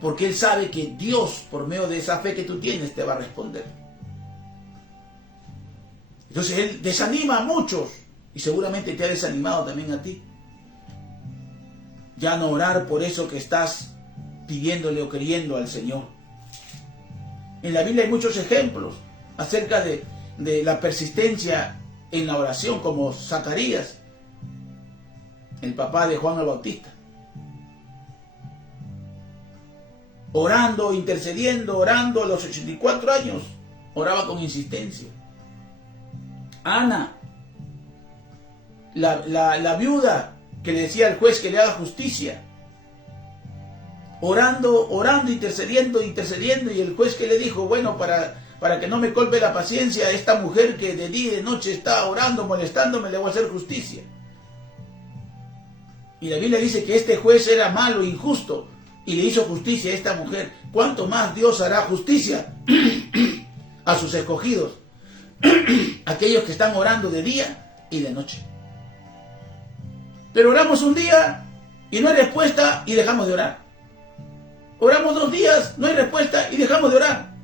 porque él sabe que Dios, por medio de esa fe que tú tienes, te va a responder. Entonces él desanima a muchos y seguramente te ha desanimado también a ti. Ya no orar por eso que estás pidiéndole o creyendo al Señor. En la Biblia hay muchos ejemplos acerca de la persistencia en la oración, como Zacarías, el papá de Juan el Bautista. Orando, intercediendo, orando a los 84 años, oraba con insistencia. Ana, la viuda que le decía al juez que le haga justicia, orando, intercediendo, y el juez que le dijo, bueno, para que no me colpe la paciencia, esta mujer que de día y de noche está orando, molestándome, le voy a hacer justicia. Y la Biblia dice que este juez era malo, injusto, y le hizo justicia a esta mujer. ¿Cuánto más Dios hará justicia a sus escogidos? Aquellos que están orando de día y de noche. Pero oramos un día y no hay respuesta y dejamos de orar. Oramos 2 días, no hay respuesta y dejamos de orar.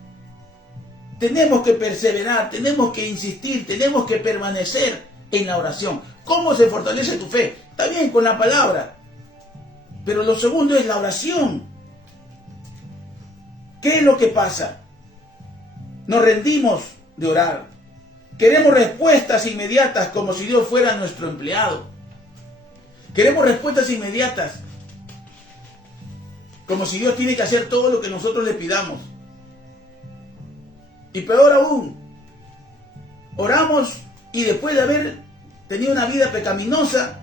Tenemos que perseverar, tenemos que insistir, tenemos que permanecer en la oración. ¿Cómo se fortalece tu fe? Está bien, con la palabra. Pero lo segundo es la oración. ¿Qué es lo que pasa? Nos rendimos de orar. Queremos respuestas inmediatas como si Dios fuera nuestro empleado. Queremos respuestas inmediatas como si Dios tiene que hacer todo lo que nosotros le pidamos. Y peor aún, oramos y después de haber tenido una vida pecaminosa,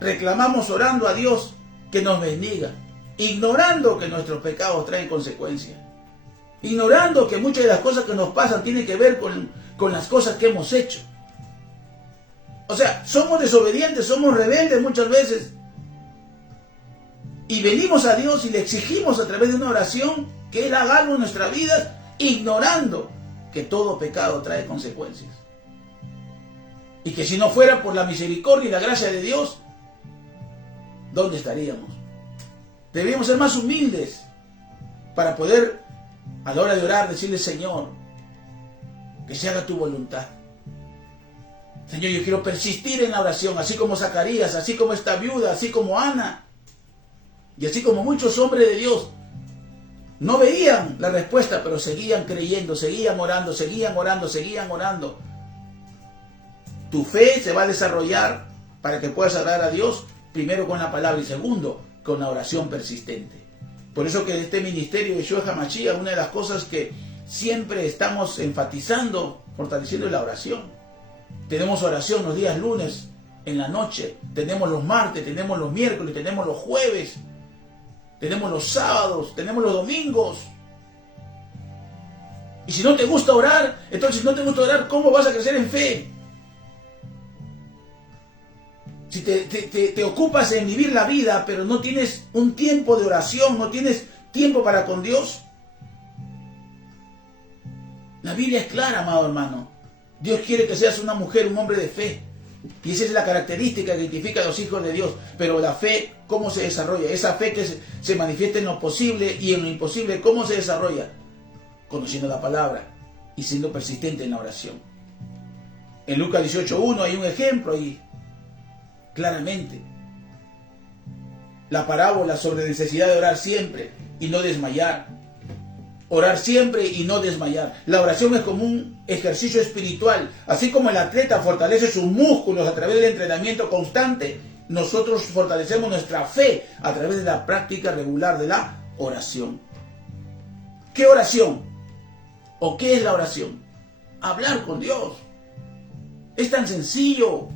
reclamamos orando a Dios que nos bendiga, ignorando que nuestros pecados traen consecuencias, ignorando que muchas de las cosas que nos pasan tienen que ver con las cosas que hemos hecho. O sea, somos desobedientes, somos rebeldes muchas veces, y venimos a Dios y le exigimos a través de una oración que Él haga algo en nuestra vida, ignorando que todo pecado trae consecuencias. Y que si no fuera por la misericordia y la gracia de Dios, ¿dónde estaríamos? Deberíamos ser más humildes para poder, a la hora de orar, decirle: Señor, que se haga tu voluntad. Señor, yo quiero persistir en la oración, así como Zacarías, así como esta viuda, así como Ana, y así como muchos hombres de Dios. No veían la respuesta, pero seguían creyendo, seguían orando, seguían orando, seguían orando. Tu fe se va a desarrollar para que puedas adorar a Dios, primero con la palabra y segundo, con la oración persistente. Por eso que este ministerio de Yeshua HaMashiach, una de las cosas que siempre estamos enfatizando, fortaleciendo, es la oración. Tenemos oración los días lunes en la noche, tenemos los martes, tenemos los miércoles, tenemos los jueves, tenemos los sábados, tenemos los domingos. Y si no te gusta orar, entonces si no te gusta orar, ¿cómo vas a crecer en fe? Si te ocupas en vivir la vida, pero no tienes un tiempo de oración, no tienes tiempo para con Dios. La Biblia es clara, amado hermano. Dios quiere que seas una mujer, un hombre de fe. Y esa es la característica que identifica a los hijos de Dios. Pero la fe, ¿cómo se desarrolla? Esa fe que se manifiesta en lo posible y en lo imposible, ¿cómo se desarrolla? Conociendo la palabra y siendo persistente en la oración. En Lucas 18:1 hay un ejemplo ahí, claramente. La parábola sobre la necesidad de orar siempre y no desmayar. Orar siempre y no desmayar. La oración es como un ejercicio espiritual. Así como el atleta fortalece sus músculos a través del entrenamiento constante, nosotros fortalecemos nuestra fe a través de la práctica regular de la oración. ¿Qué oración? ¿O qué es la oración? Hablar con Dios. Es tan sencillo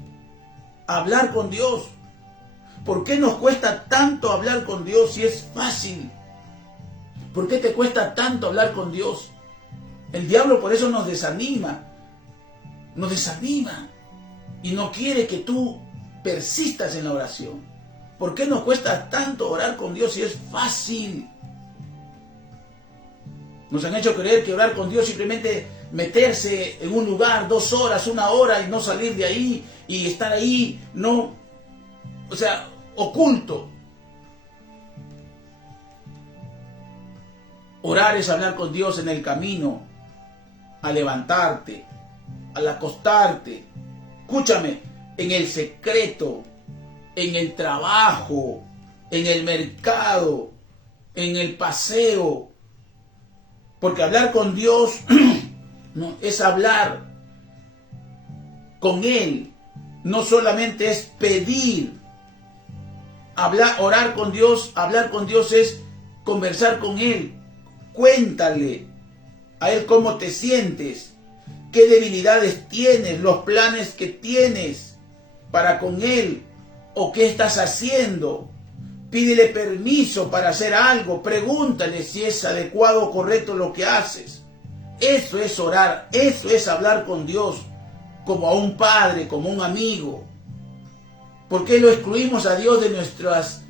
hablar con Dios. ¿Por qué nos cuesta tanto hablar con Dios si es fácil? ¿Por qué te cuesta tanto hablar con Dios? El diablo por eso nos desanima y no quiere que tú persistas en la oración. ¿Por qué nos cuesta tanto orar con Dios si es fácil? Nos han hecho creer que orar con Dios simplemente meterse en un lugar 2 horas, 1 hora y no salir de ahí y estar ahí, oculto. Orar es hablar con Dios en el camino, al levantarte, al acostarte. Escúchame, en el secreto, en el trabajo, en el mercado, en el paseo. Porque hablar con Dios no, es hablar con Él. No solamente es pedir. Orar con Dios, hablar con Dios es conversar con Él. Cuéntale a Él cómo te sientes, qué debilidades tienes, los planes que tienes para con Él o qué estás haciendo. Pídele permiso para hacer algo, pregúntale si es adecuado o correcto lo que haces. Eso es orar, eso es hablar con Dios como a un padre, como un amigo. ¿Por qué lo excluimos a Dios de nuestras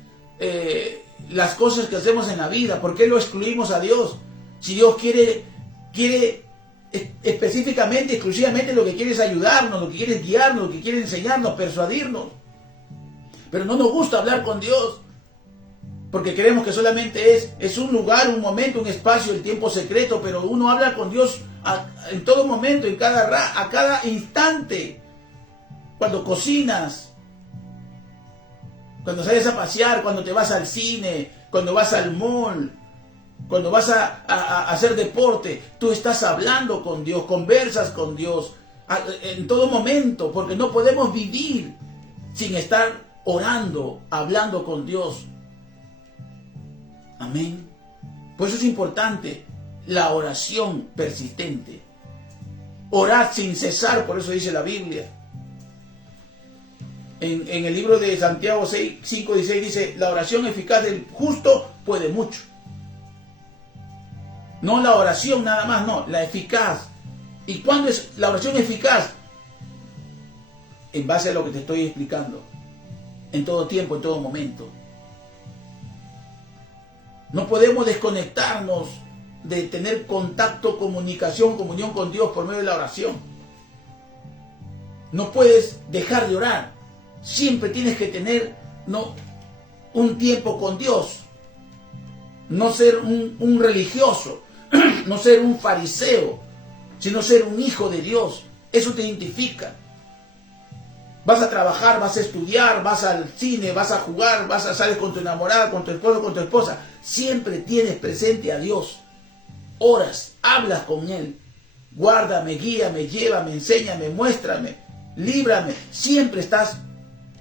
las cosas que hacemos en la vida? ¿Por qué lo excluimos a Dios? Si Dios quiere específicamente, exclusivamente lo que quiere es ayudarnos, lo que quiere es guiarnos, lo que quiere es enseñarnos, persuadirnos. Pero no nos gusta hablar con Dios, porque creemos que solamente es un lugar, un momento, un espacio, el tiempo secreto, pero uno habla con Dios en todo momento, a cada instante. Cuando cocinas, cuando sales a pasear, cuando te vas al cine, cuando vas al mall, Cuando vas a hacer deporte, tú estás hablando con Dios, conversas con Dios en todo momento, porque no podemos vivir sin estar orando, hablando con Dios. Amén. Por eso es importante la oración persistente. Orar sin cesar, por eso dice la Biblia. En el libro de Santiago 5:16 dice, la oración eficaz del justo puede mucho. No la oración nada más, no, la eficaz. ¿Y cuándo es la oración eficaz? En base a lo que te estoy explicando. En todo tiempo, en todo momento. No podemos desconectarnos de tener contacto, comunicación, comunión con Dios por medio de la oración. No puedes dejar de orar. Siempre tienes que tener un tiempo con Dios. No ser un religioso, no ser un fariseo, sino ser un hijo de Dios. Eso te identifica. Vas a trabajar, vas a estudiar, vas al cine, vas a jugar, sales con tu enamorada, con tu esposo, con tu esposa. Siempre tienes presente a Dios. Oras, hablas con Él. Guárdame, guíame, llévame, enséñame, muéstrame, líbrame. Siempre estás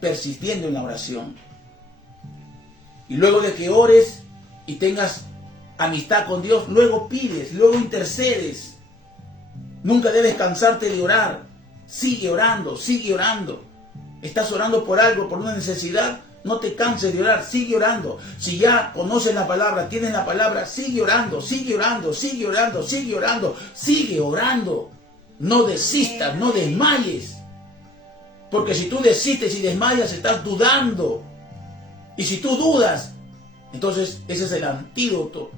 persistiendo en la oración. Y luego de que ores y tengas amistad con Dios, luego pides, luego intercedes. Nunca debes cansarte de orar. Sigue orando, sigue orando. Estás orando por algo, por una necesidad, no te canses de orar, sigue orando. Si ya conoces la palabra, tienes la palabra, sigue orando, sigue orando, sigue orando, sigue orando, sigue orando. No desistas, no desmayes. Porque si tú desistes y desmayas, estás dudando. Y si tú dudas, entonces ese es el antídoto.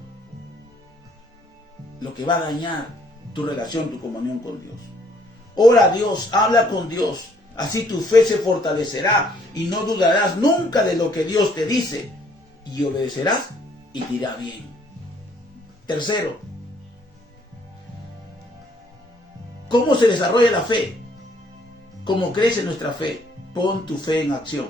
Lo que va a dañar tu relación, tu comunión con Dios. Ora a Dios, habla con Dios. Así tu fe se fortalecerá y no dudarás nunca de lo que Dios te dice. Y obedecerás y te irá bien. Tercero, ¿cómo se desarrolla la fe? ¿Cómo crece nuestra fe? Pon tu fe en acción.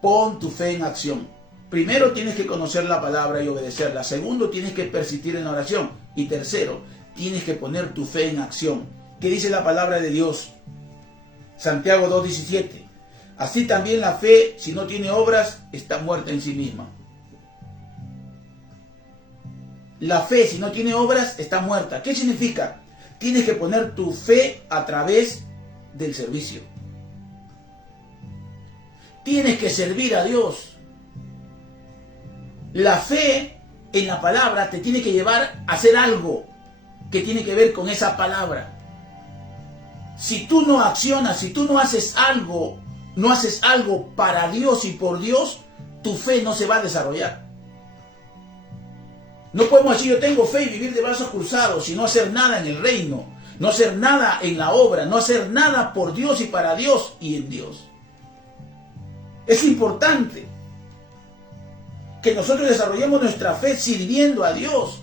Pon tu fe en acción. Primero tienes que conocer la palabra y obedecerla. Segundo, tienes que persistir en la oración. Y tercero, tienes que poner tu fe en acción. ¿Qué dice la palabra de Dios? Santiago 2:17. Así también la fe, si no tiene obras, está muerta en sí misma. La fe, si no tiene obras, está muerta. ¿Qué significa? Tienes que poner tu fe a través del servicio. Tienes que servir a Dios. La fe en la palabra te tiene que llevar a hacer algo que tiene que ver con esa palabra. Si tú no accionas, si tú no haces algo para Dios y por Dios, tu fe no se va a desarrollar. No podemos decir yo tengo fe y vivir de brazos cruzados y no hacer nada en el reino, no hacer nada en la obra, no hacer nada por Dios y para Dios y en Dios. Es importante que nosotros desarrollemos nuestra fe sirviendo a Dios,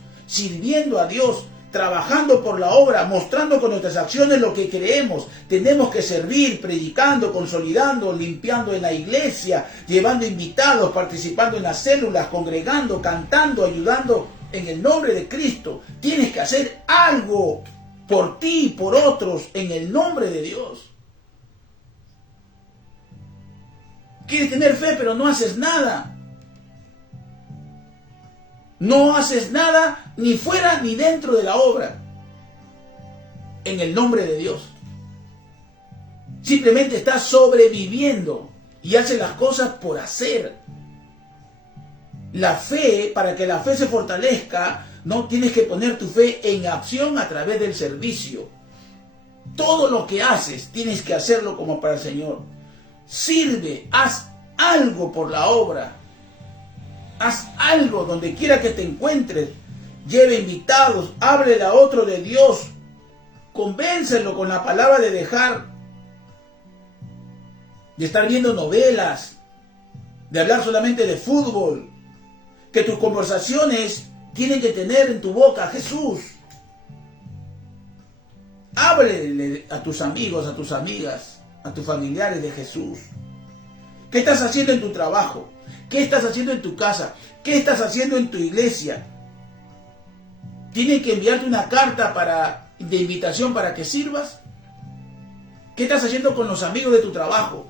trabajando por la obra, mostrando con nuestras acciones lo que creemos. Tenemos que servir, predicando, consolidando, limpiando en la iglesia, llevando invitados, participando en las células, congregando, cantando, ayudando en el nombre de Cristo. Tienes que hacer algo por ti y por otros en el nombre de Dios. Quieres tener fe, pero no haces nada. No haces nada ni fuera ni dentro de la obra. En el nombre de Dios. Simplemente estás sobreviviendo y haces las cosas por hacer. La fe, para que la fe se fortalezca, no tienes que poner tu fe en acción a través del servicio. Todo lo que haces, tienes que hacerlo como para el Señor. Sirve, haz algo por la obra. Haz algo donde quiera que te encuentres. Lleve invitados, háblele a otro de Dios. Convéncelo con la palabra de dejar de estar viendo novelas, de hablar solamente de fútbol. Que tus conversaciones tienen que tener en tu boca a Jesús. Háblele a tus amigos, a tus amigas, a tus familiares de Jesús. ¿Qué estás haciendo en tu trabajo? ¿Qué estás haciendo en tu casa? ¿Qué estás haciendo en tu iglesia? tiene que enviarte una carta de invitación para que sirvas? ¿Qué estás haciendo con los amigos de tu trabajo?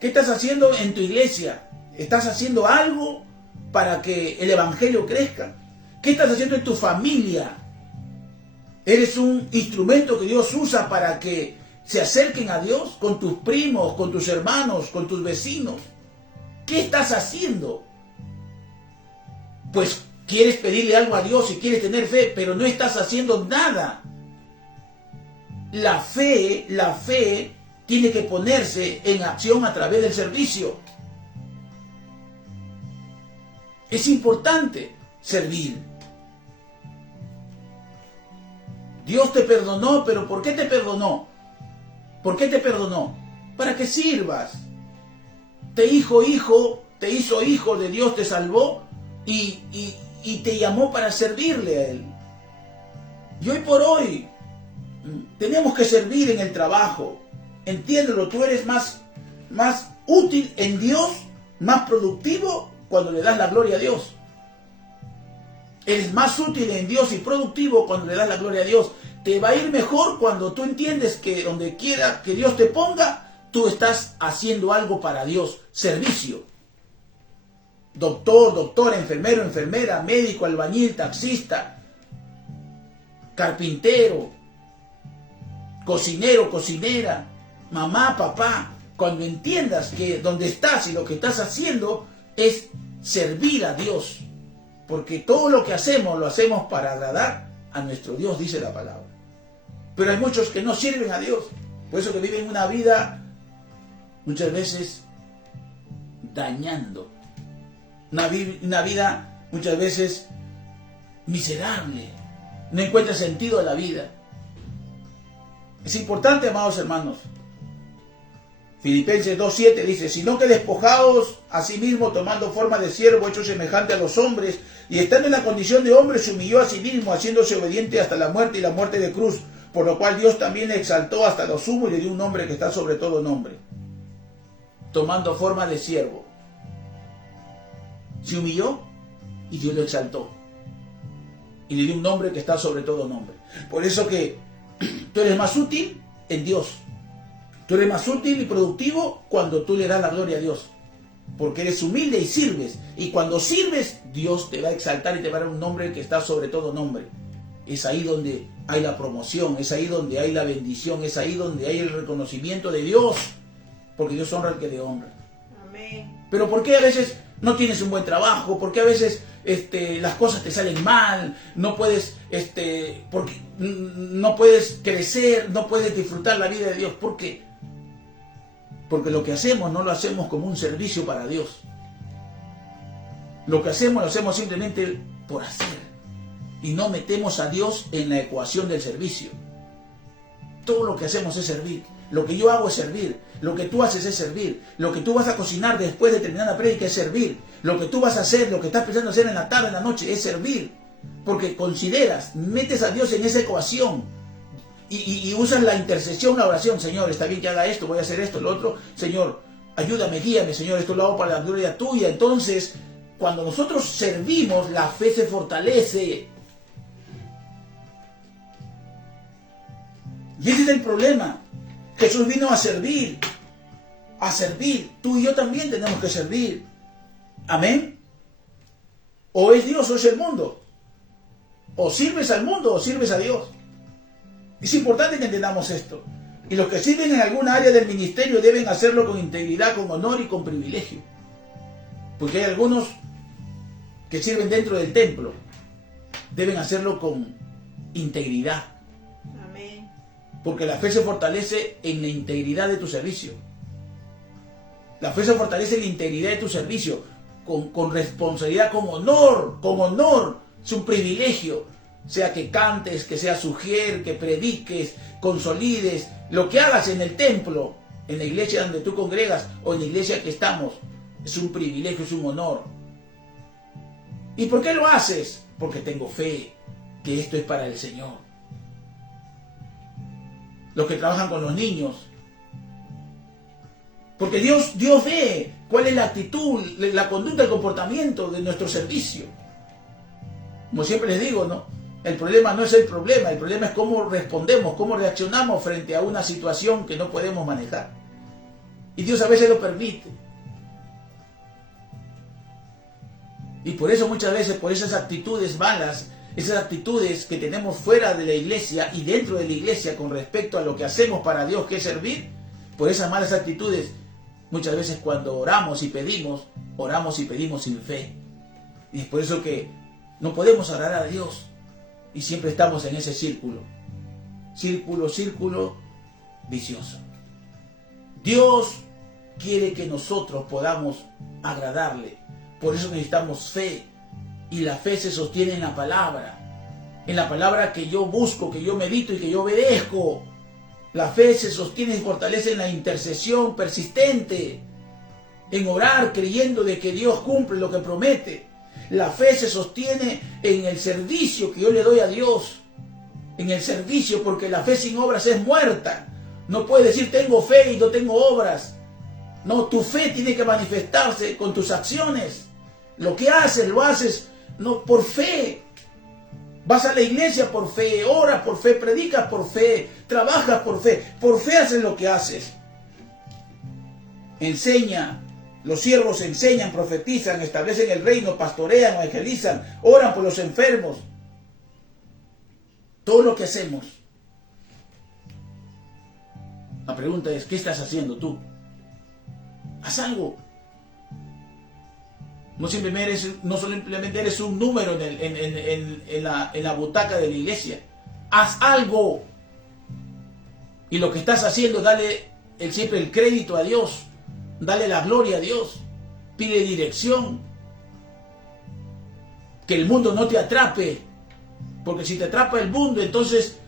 ¿Qué estás haciendo en tu iglesia? ¿Estás haciendo algo para que el evangelio crezca? ¿Qué estás haciendo en tu familia? ¿Eres un instrumento que Dios usa para que se acerquen a Dios con tus primos, con tus hermanos, con tus vecinos? ¿Qué estás haciendo? Pues quieres pedirle algo a Dios y quieres tener fe, pero no estás haciendo nada. La fe tiene que ponerse en acción a través del servicio. Es importante servir. Dios te perdonó, pero ¿por qué te perdonó? ¿Por qué te perdonó? Para que sirvas. Te hizo hijo de Dios, te salvó y te llamó para servirle a Él. Y hoy por hoy tenemos que servir en el trabajo. Entiéndelo, tú eres más útil en Dios, más productivo cuando le das la gloria a Dios. Eres más útil en Dios y productivo cuando le das la gloria a Dios. Te va a ir mejor cuando tú entiendes que donde quiera que Dios te ponga, tú estás haciendo algo para Dios. Servicio. Doctor, doctora, enfermero, enfermera, médico, albañil, taxista, carpintero, cocinero, cocinera, mamá, papá. Cuando entiendas que donde estás y lo que estás haciendo es servir a Dios. Porque todo lo que hacemos, lo hacemos para agradar a nuestro Dios, dice la palabra. Pero hay muchos que no sirven a Dios. Por eso que viven una vida, muchas veces, dañando. Una vida, muchas veces, miserable. No encuentra sentido a la vida. Es importante, amados hermanos. Filipenses 2:7 dice, sino que despojaos a sí mismo, tomando forma de siervo, hecho semejante a los hombres, y estando en la condición de hombre, se humilló a sí mismo, haciéndose obediente hasta la muerte y la muerte de cruz, por lo cual Dios también le exaltó hasta lo sumo y le dio un nombre que está sobre todo nombre. Tomando forma de siervo. Se humilló y Dios lo exaltó. Y le dio un nombre que está sobre todo nombre. Por eso que tú eres más útil en Dios. Tú eres más útil y productivo cuando tú le das la gloria a Dios. Porque eres humilde y sirves. Y cuando sirves, Dios te va a exaltar y te va a dar un nombre que está sobre todo nombre. Es ahí donde hay la promoción, es ahí donde hay la bendición, es ahí donde hay el reconocimiento de Dios. Porque Dios honra al que le honra. Amén. Pero ¿por qué a veces no tienes un buen trabajo? ¿Por qué a veces las cosas te salen mal? No puedes, porque no puedes crecer, no puedes disfrutar la vida de Dios. ¿Por qué? Porque lo que hacemos no lo hacemos como un servicio para Dios. Lo que hacemos lo hacemos simplemente por hacer. Y no metemos a Dios en la ecuación del servicio. Todo lo que hacemos es servir. Lo que yo hago es servir. Lo que tú haces es servir. Lo que tú vas a cocinar después de terminar la prédica es servir. Lo que tú vas a hacer, lo que estás pensando hacer en la tarde, en la noche, es servir. Porque consideras, metes a Dios en esa ecuación. Y usas la intercesión, la oración. Señor, está bien que haga esto, voy a hacer esto, lo otro. Señor, ayúdame, guíame, Señor, esto lo hago para la gloria tuya. Entonces, cuando nosotros servimos, la fe se fortalece. Y ese es el problema. Jesús vino a servir. A servir. Tú y yo también tenemos que servir. Amén. O es Dios o es el mundo. O sirves al mundo o sirves a Dios. Es importante que entendamos esto. Y los que sirven en alguna área del ministerio deben hacerlo con integridad, con honor y con privilegio. Porque hay algunos que sirven dentro del templo. Deben hacerlo con integridad. Amén. Porque la fe se fortalece en la integridad de tu servicio. La fe se fortalece en la integridad de tu servicio. Con responsabilidad, con honor. Con honor. Es un privilegio. Sea que cantes, que seas ujier, que prediques, consolides, lo que hagas en el templo, en la iglesia donde tú congregas o en la iglesia que estamos, es un privilegio, es un honor. ¿Y por qué lo haces? Porque tengo fe que esto es para el Señor. Los que trabajan con los niños. Porque Dios ve cuál es la actitud, la conducta, el comportamiento de nuestro servicio. Como siempre les digo, ¿no? El problema no es el problema es cómo respondemos, cómo reaccionamos frente a una situación que no podemos manejar. Y Dios a veces lo permite. Y por eso muchas veces, por esas actitudes malas, esas actitudes que tenemos fuera de la iglesia y dentro de la iglesia con respecto a lo que hacemos para Dios, que es servir, por esas malas actitudes, muchas veces cuando oramos y pedimos sin fe. Y es por eso que no podemos agradar a Dios. Y siempre estamos en ese círculo vicioso. Dios quiere que nosotros podamos agradarle. Por eso necesitamos fe. Y la fe se sostiene en la palabra. En la palabra que yo busco, que yo medito y que yo obedezco. La fe se sostiene y fortalece en la intercesión persistente. En orar creyendo de que Dios cumple lo que promete. La fe se sostiene en el servicio que yo le doy a Dios. En el servicio, porque la fe sin obras es muerta. No puedes decir tengo fe y no tengo obras. No, tu fe tiene que manifestarse con tus acciones. Lo que haces, lo haces no por fe. Vas a la iglesia por fe, oras por fe, predicas por fe, trabajas por fe haces lo que haces. Enseña. Los siervos enseñan, profetizan, establecen el reino, pastorean, evangelizan, oran por los enfermos. Todo lo que hacemos. La pregunta es, ¿qué estás haciendo tú? Haz algo. No simplemente eres un número en la butaca de la iglesia. Haz algo. Y lo que estás haciendo, dale siempre el crédito a Dios. Dale la gloria a Dios. Pide dirección. Que el mundo no te atrape. Porque si te atrapa el mundo, entonces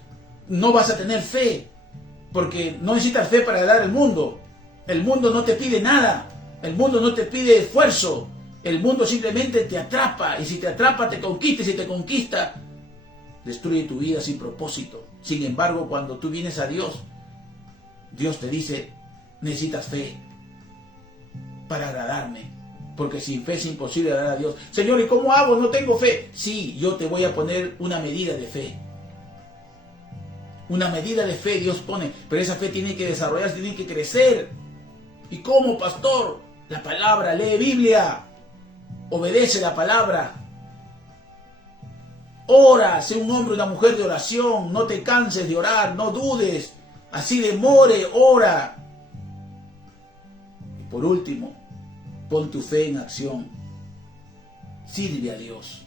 no vas a tener fe. Porque no necesitas fe para agradar al mundo. El mundo no te pide nada. El mundo no te pide esfuerzo. El mundo simplemente te atrapa. Y si te atrapa, te conquista. Y si te conquista, destruye tu vida sin propósito. Sin embargo, cuando tú vienes a Dios, Dios te dice, necesitas fe para agradarme, porque sin fe es imposible agradar a Dios. Señor, ¿y cómo hago? No tengo fe. Sí, yo te voy a poner una medida de fe. Una medida de fe Dios pone, pero esa fe tiene que desarrollarse, tiene que crecer. ¿Y cómo, pastor? La palabra, lee Biblia, obedece la palabra, ora, sé un hombre o una mujer de oración, no te canses de orar, no dudes, así demore, ora. Y por último, pon tu fe en acción. Sirve a Dios.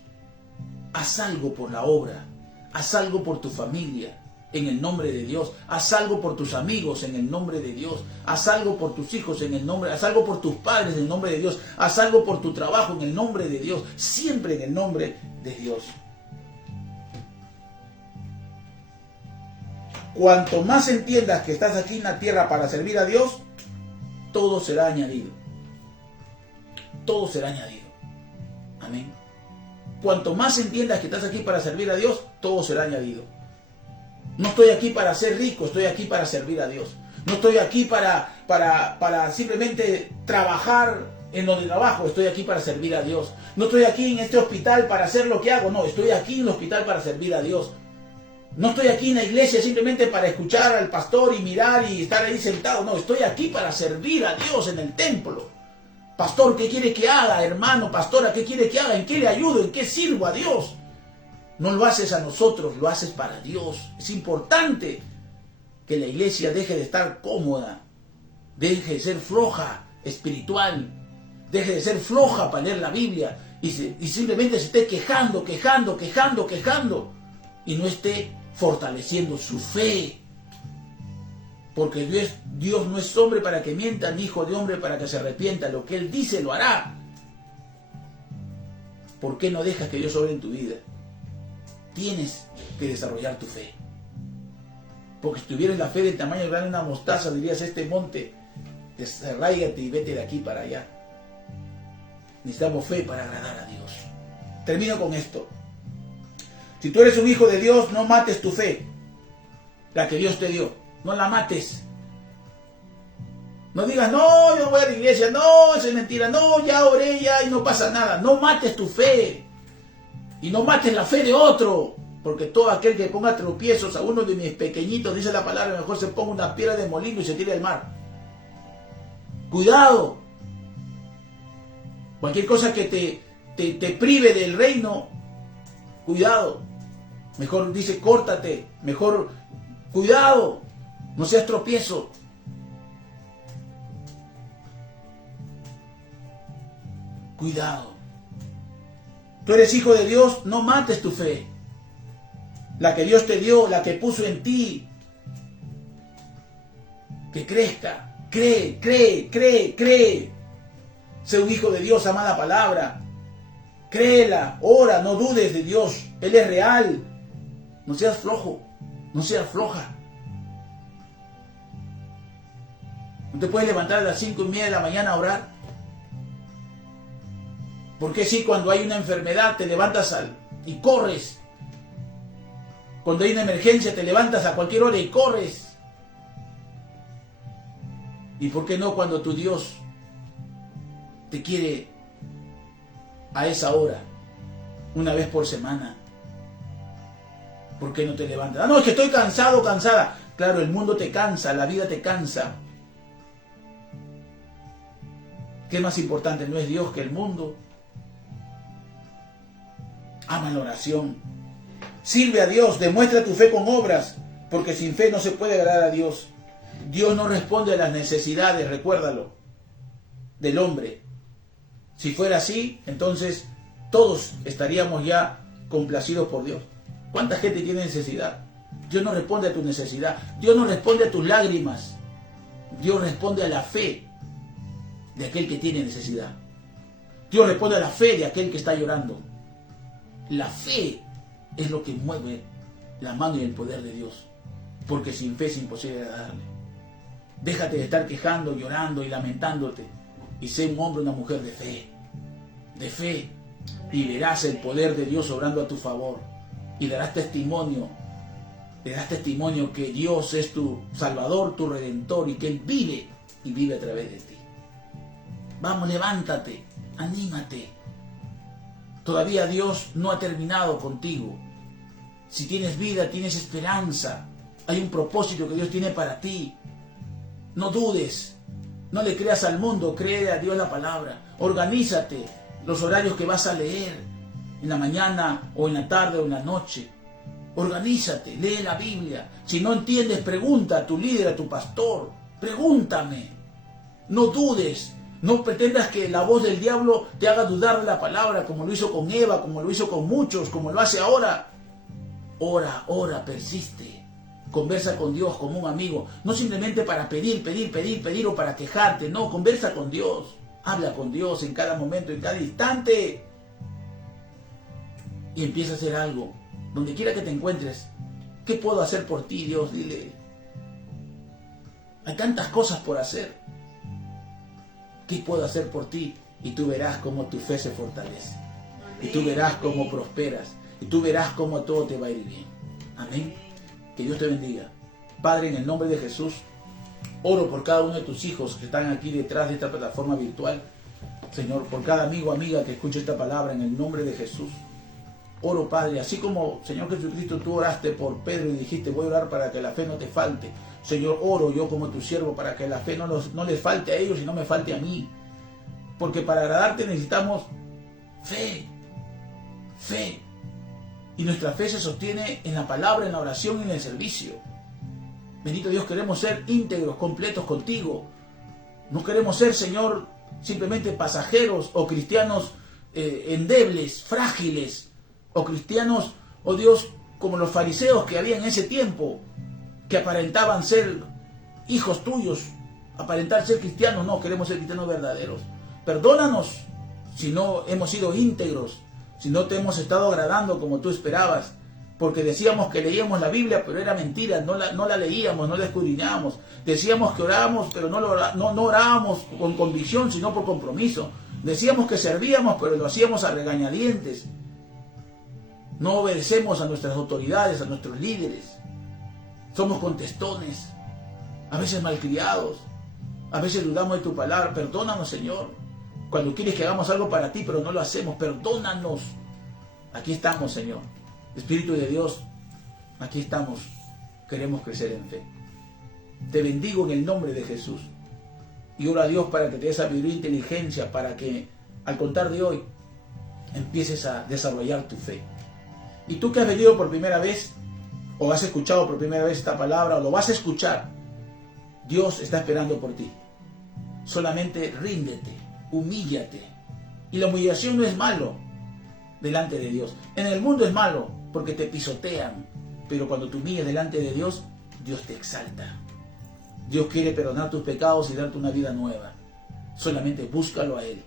Haz algo por la obra. Haz algo por tu familia, en el nombre de Dios. Haz algo por tus amigos, en el nombre de Dios. Haz algo por tus hijos, en el nombre. Haz algo por tus padres, en el nombre de Dios. Haz algo por tu trabajo, en el nombre de Dios. Siempre en el nombre de Dios. Cuanto más entiendas que estás aquí en la tierra para servir a Dios, todo será añadido. Todo será añadido. Amén. Cuanto más entiendas que estás aquí para servir a Dios, todo será añadido. No estoy aquí para ser rico, estoy aquí para servir a Dios. No estoy aquí para simplemente trabajar en donde trabajo, estoy aquí para servir a Dios. No estoy aquí en este hospital para hacer lo que hago, no, estoy aquí en el hospital para servir a Dios. No estoy aquí en la iglesia simplemente para escuchar al pastor y mirar y estar ahí sentado, no, estoy aquí para servir a Dios en el templo. Pastor, ¿qué quiere que haga? Hermano, pastora, ¿qué quiere que haga? ¿En qué le ayudo? ¿En qué sirvo a Dios? No lo haces a nosotros, lo haces para Dios. Es importante que la iglesia deje de estar cómoda, deje de ser floja espiritual, deje de ser floja para leer la Biblia y simplemente se esté quejando y no esté fortaleciendo su fe. Porque Dios no es hombre para que mienta, ni hijo de hombre para que se arrepienta. Lo que Él dice lo hará. ¿Por qué no dejas que Dios obre en tu vida? Tienes que desarrollar tu fe. Porque si tuvieras la fe del tamaño grande de una mostaza, dirías, este monte, desarráigate y vete de aquí para allá. Necesitamos fe para agradar a Dios. Termino con esto. Si tú eres un hijo de Dios, no mates tu fe, la que Dios te dio. No la mates. No digas, no, yo no voy a la iglesia, no, eso es mentira, no, ya oré ya y no pasa nada. No mates tu fe. Y no mates la fe de otro. Porque todo aquel que ponga tropiezos a uno de mis pequeñitos, dice la palabra, mejor se ponga una piedra de molino y se tire al mar. Cuidado. Cualquier cosa que te prive del reino, cuidado. Mejor dice, córtate. Mejor, cuidado. No seas tropiezo. Cuidado. Tú eres hijo de Dios, no mates tu fe. La que Dios te dio, la que puso en ti. Que crezca. Cree, cree, cree, cree. Sé un hijo de Dios, ama la palabra. Créela, ora, no dudes de Dios. Él es real. No seas flojo, no seas floja. ¿No te puedes levantar a las 5:30 de la mañana a orar? Porque si cuando hay una enfermedad te levantas y corres? Cuando hay una emergencia te levantas a cualquier hora y corres. ¿Y por qué no cuando tu Dios te quiere a esa hora, una vez por semana? ¿Por qué no te levantas? Ah, no, es que estoy cansado, cansada. Claro, el mundo te cansa, la vida te cansa. ¿Qué es más importante? ¿No es Dios que el mundo? Ama la oración. Sirve a Dios, demuestra tu fe con obras, porque sin fe no se puede agradar a Dios. Dios no responde a las necesidades, recuérdalo, del hombre. Si fuera así, entonces todos estaríamos ya complacidos por Dios. ¿Cuánta gente tiene necesidad? Dios no responde a tu necesidad. Dios no responde a tus lágrimas. Dios responde a la fe de aquel que tiene necesidad. Dios responde a la fe de aquel que está llorando. La fe es lo que mueve la mano y el poder de Dios. Porque sin fe es imposible agradarle. Déjate de estar quejando, llorando y lamentándote. Y sé un hombre o una mujer de fe. De fe. Y verás el poder de Dios obrando a tu favor. Y darás testimonio. Le das testimonio que Dios es tu Salvador, tu Redentor. Y que Él vive y vive a través de ti. Vamos, levántate. Anímate. Todavía Dios no ha terminado contigo. Si tienes vida, tienes esperanza. Hay un propósito que Dios tiene para ti. No dudes. No le creas al mundo, cree a Dios la palabra. Organízate los horarios que vas a leer. En la mañana o en la tarde o en la noche. Organízate, lee la Biblia. Si no entiendes, pregunta a tu líder, a tu pastor. Pregúntame. No dudes. No pretendas que la voz del diablo te haga dudar de la palabra, como lo hizo con Eva, como lo hizo con muchos, como lo hace ahora. Ora, ora, persiste. Conversa con Dios como un amigo. No simplemente para pedir o para quejarte. No, conversa con Dios. Habla con Dios en cada momento, en cada instante. Y empieza a hacer algo. Donde quiera que te encuentres. ¿Qué puedo hacer por ti, Dios? Dile. Hay tantas cosas por hacer. ¿Qué puedo hacer por ti? Y tú verás cómo tu fe se fortalece. Y tú verás cómo prosperas. Y tú verás cómo todo te va a ir bien. Amén. Que Dios te bendiga. Padre, en el nombre de Jesús, oro por cada uno de tus hijos que están aquí detrás de esta plataforma virtual. Señor, por cada amigo o amiga que escuche esta palabra, en el nombre de Jesús. Oro, Padre, así como, Señor Jesucristo, tú oraste por Pedro y dijiste, voy a orar para que la fe no te falte. Señor, oro yo como tu siervo para que la fe no les falte a ellos y no me falte a mí. Porque para agradarte necesitamos fe. Fe. Y nuestra fe se sostiene en la palabra, en la oración y en el servicio. Bendito Dios, queremos ser íntegros, completos contigo. No queremos ser, Señor, simplemente pasajeros o cristianos endebles, frágiles. O cristianos, oh Dios, como los fariseos que había en ese tiempo, que aparentaban ser hijos tuyos, aparentar ser cristianos. No, queremos ser cristianos verdaderos. Perdónanos si no hemos sido íntegros, si no te hemos estado agradando como tú esperabas, porque decíamos que leíamos la Biblia, pero era mentira, no la leíamos, no la escudriñábamos. Decíamos que orábamos, pero no orábamos con convicción, sino por compromiso. Decíamos que servíamos, pero lo hacíamos a regañadientes. No obedecemos a nuestras autoridades, a nuestros líderes. Somos contestones, a veces malcriados, a veces dudamos de tu palabra. Perdónanos, Señor, cuando quieres que hagamos algo para ti, pero no lo hacemos. Perdónanos. Aquí estamos, Señor. Espíritu de Dios, aquí estamos, queremos crecer en fe. Te bendigo en el nombre de Jesús. Y oro a Dios para que te dé sabiduría e inteligencia, para que al contar de hoy empieces a desarrollar tu fe. Y tú que has venido por primera vez, o has escuchado por primera vez esta palabra, o lo vas a escuchar, Dios está esperando por ti. Solamente ríndete, humíllate. Y la humillación no es malo delante de Dios. En el mundo es malo porque te pisotean, pero cuando te humillas delante de Dios, Dios te exalta. Dios quiere perdonar tus pecados y darte una vida nueva. Solamente búscalo a Él.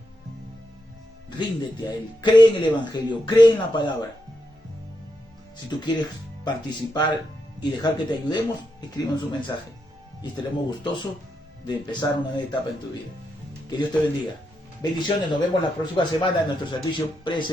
Ríndete a Él. Cree en el Evangelio. Cree en la palabra. Si tú quieres participar y dejar que te ayudemos, escriban su mensaje. Y estaremos gustosos de empezar una nueva etapa en tu vida. Que Dios te bendiga. Bendiciones. Nos vemos la próxima semana en nuestro servicio presencial.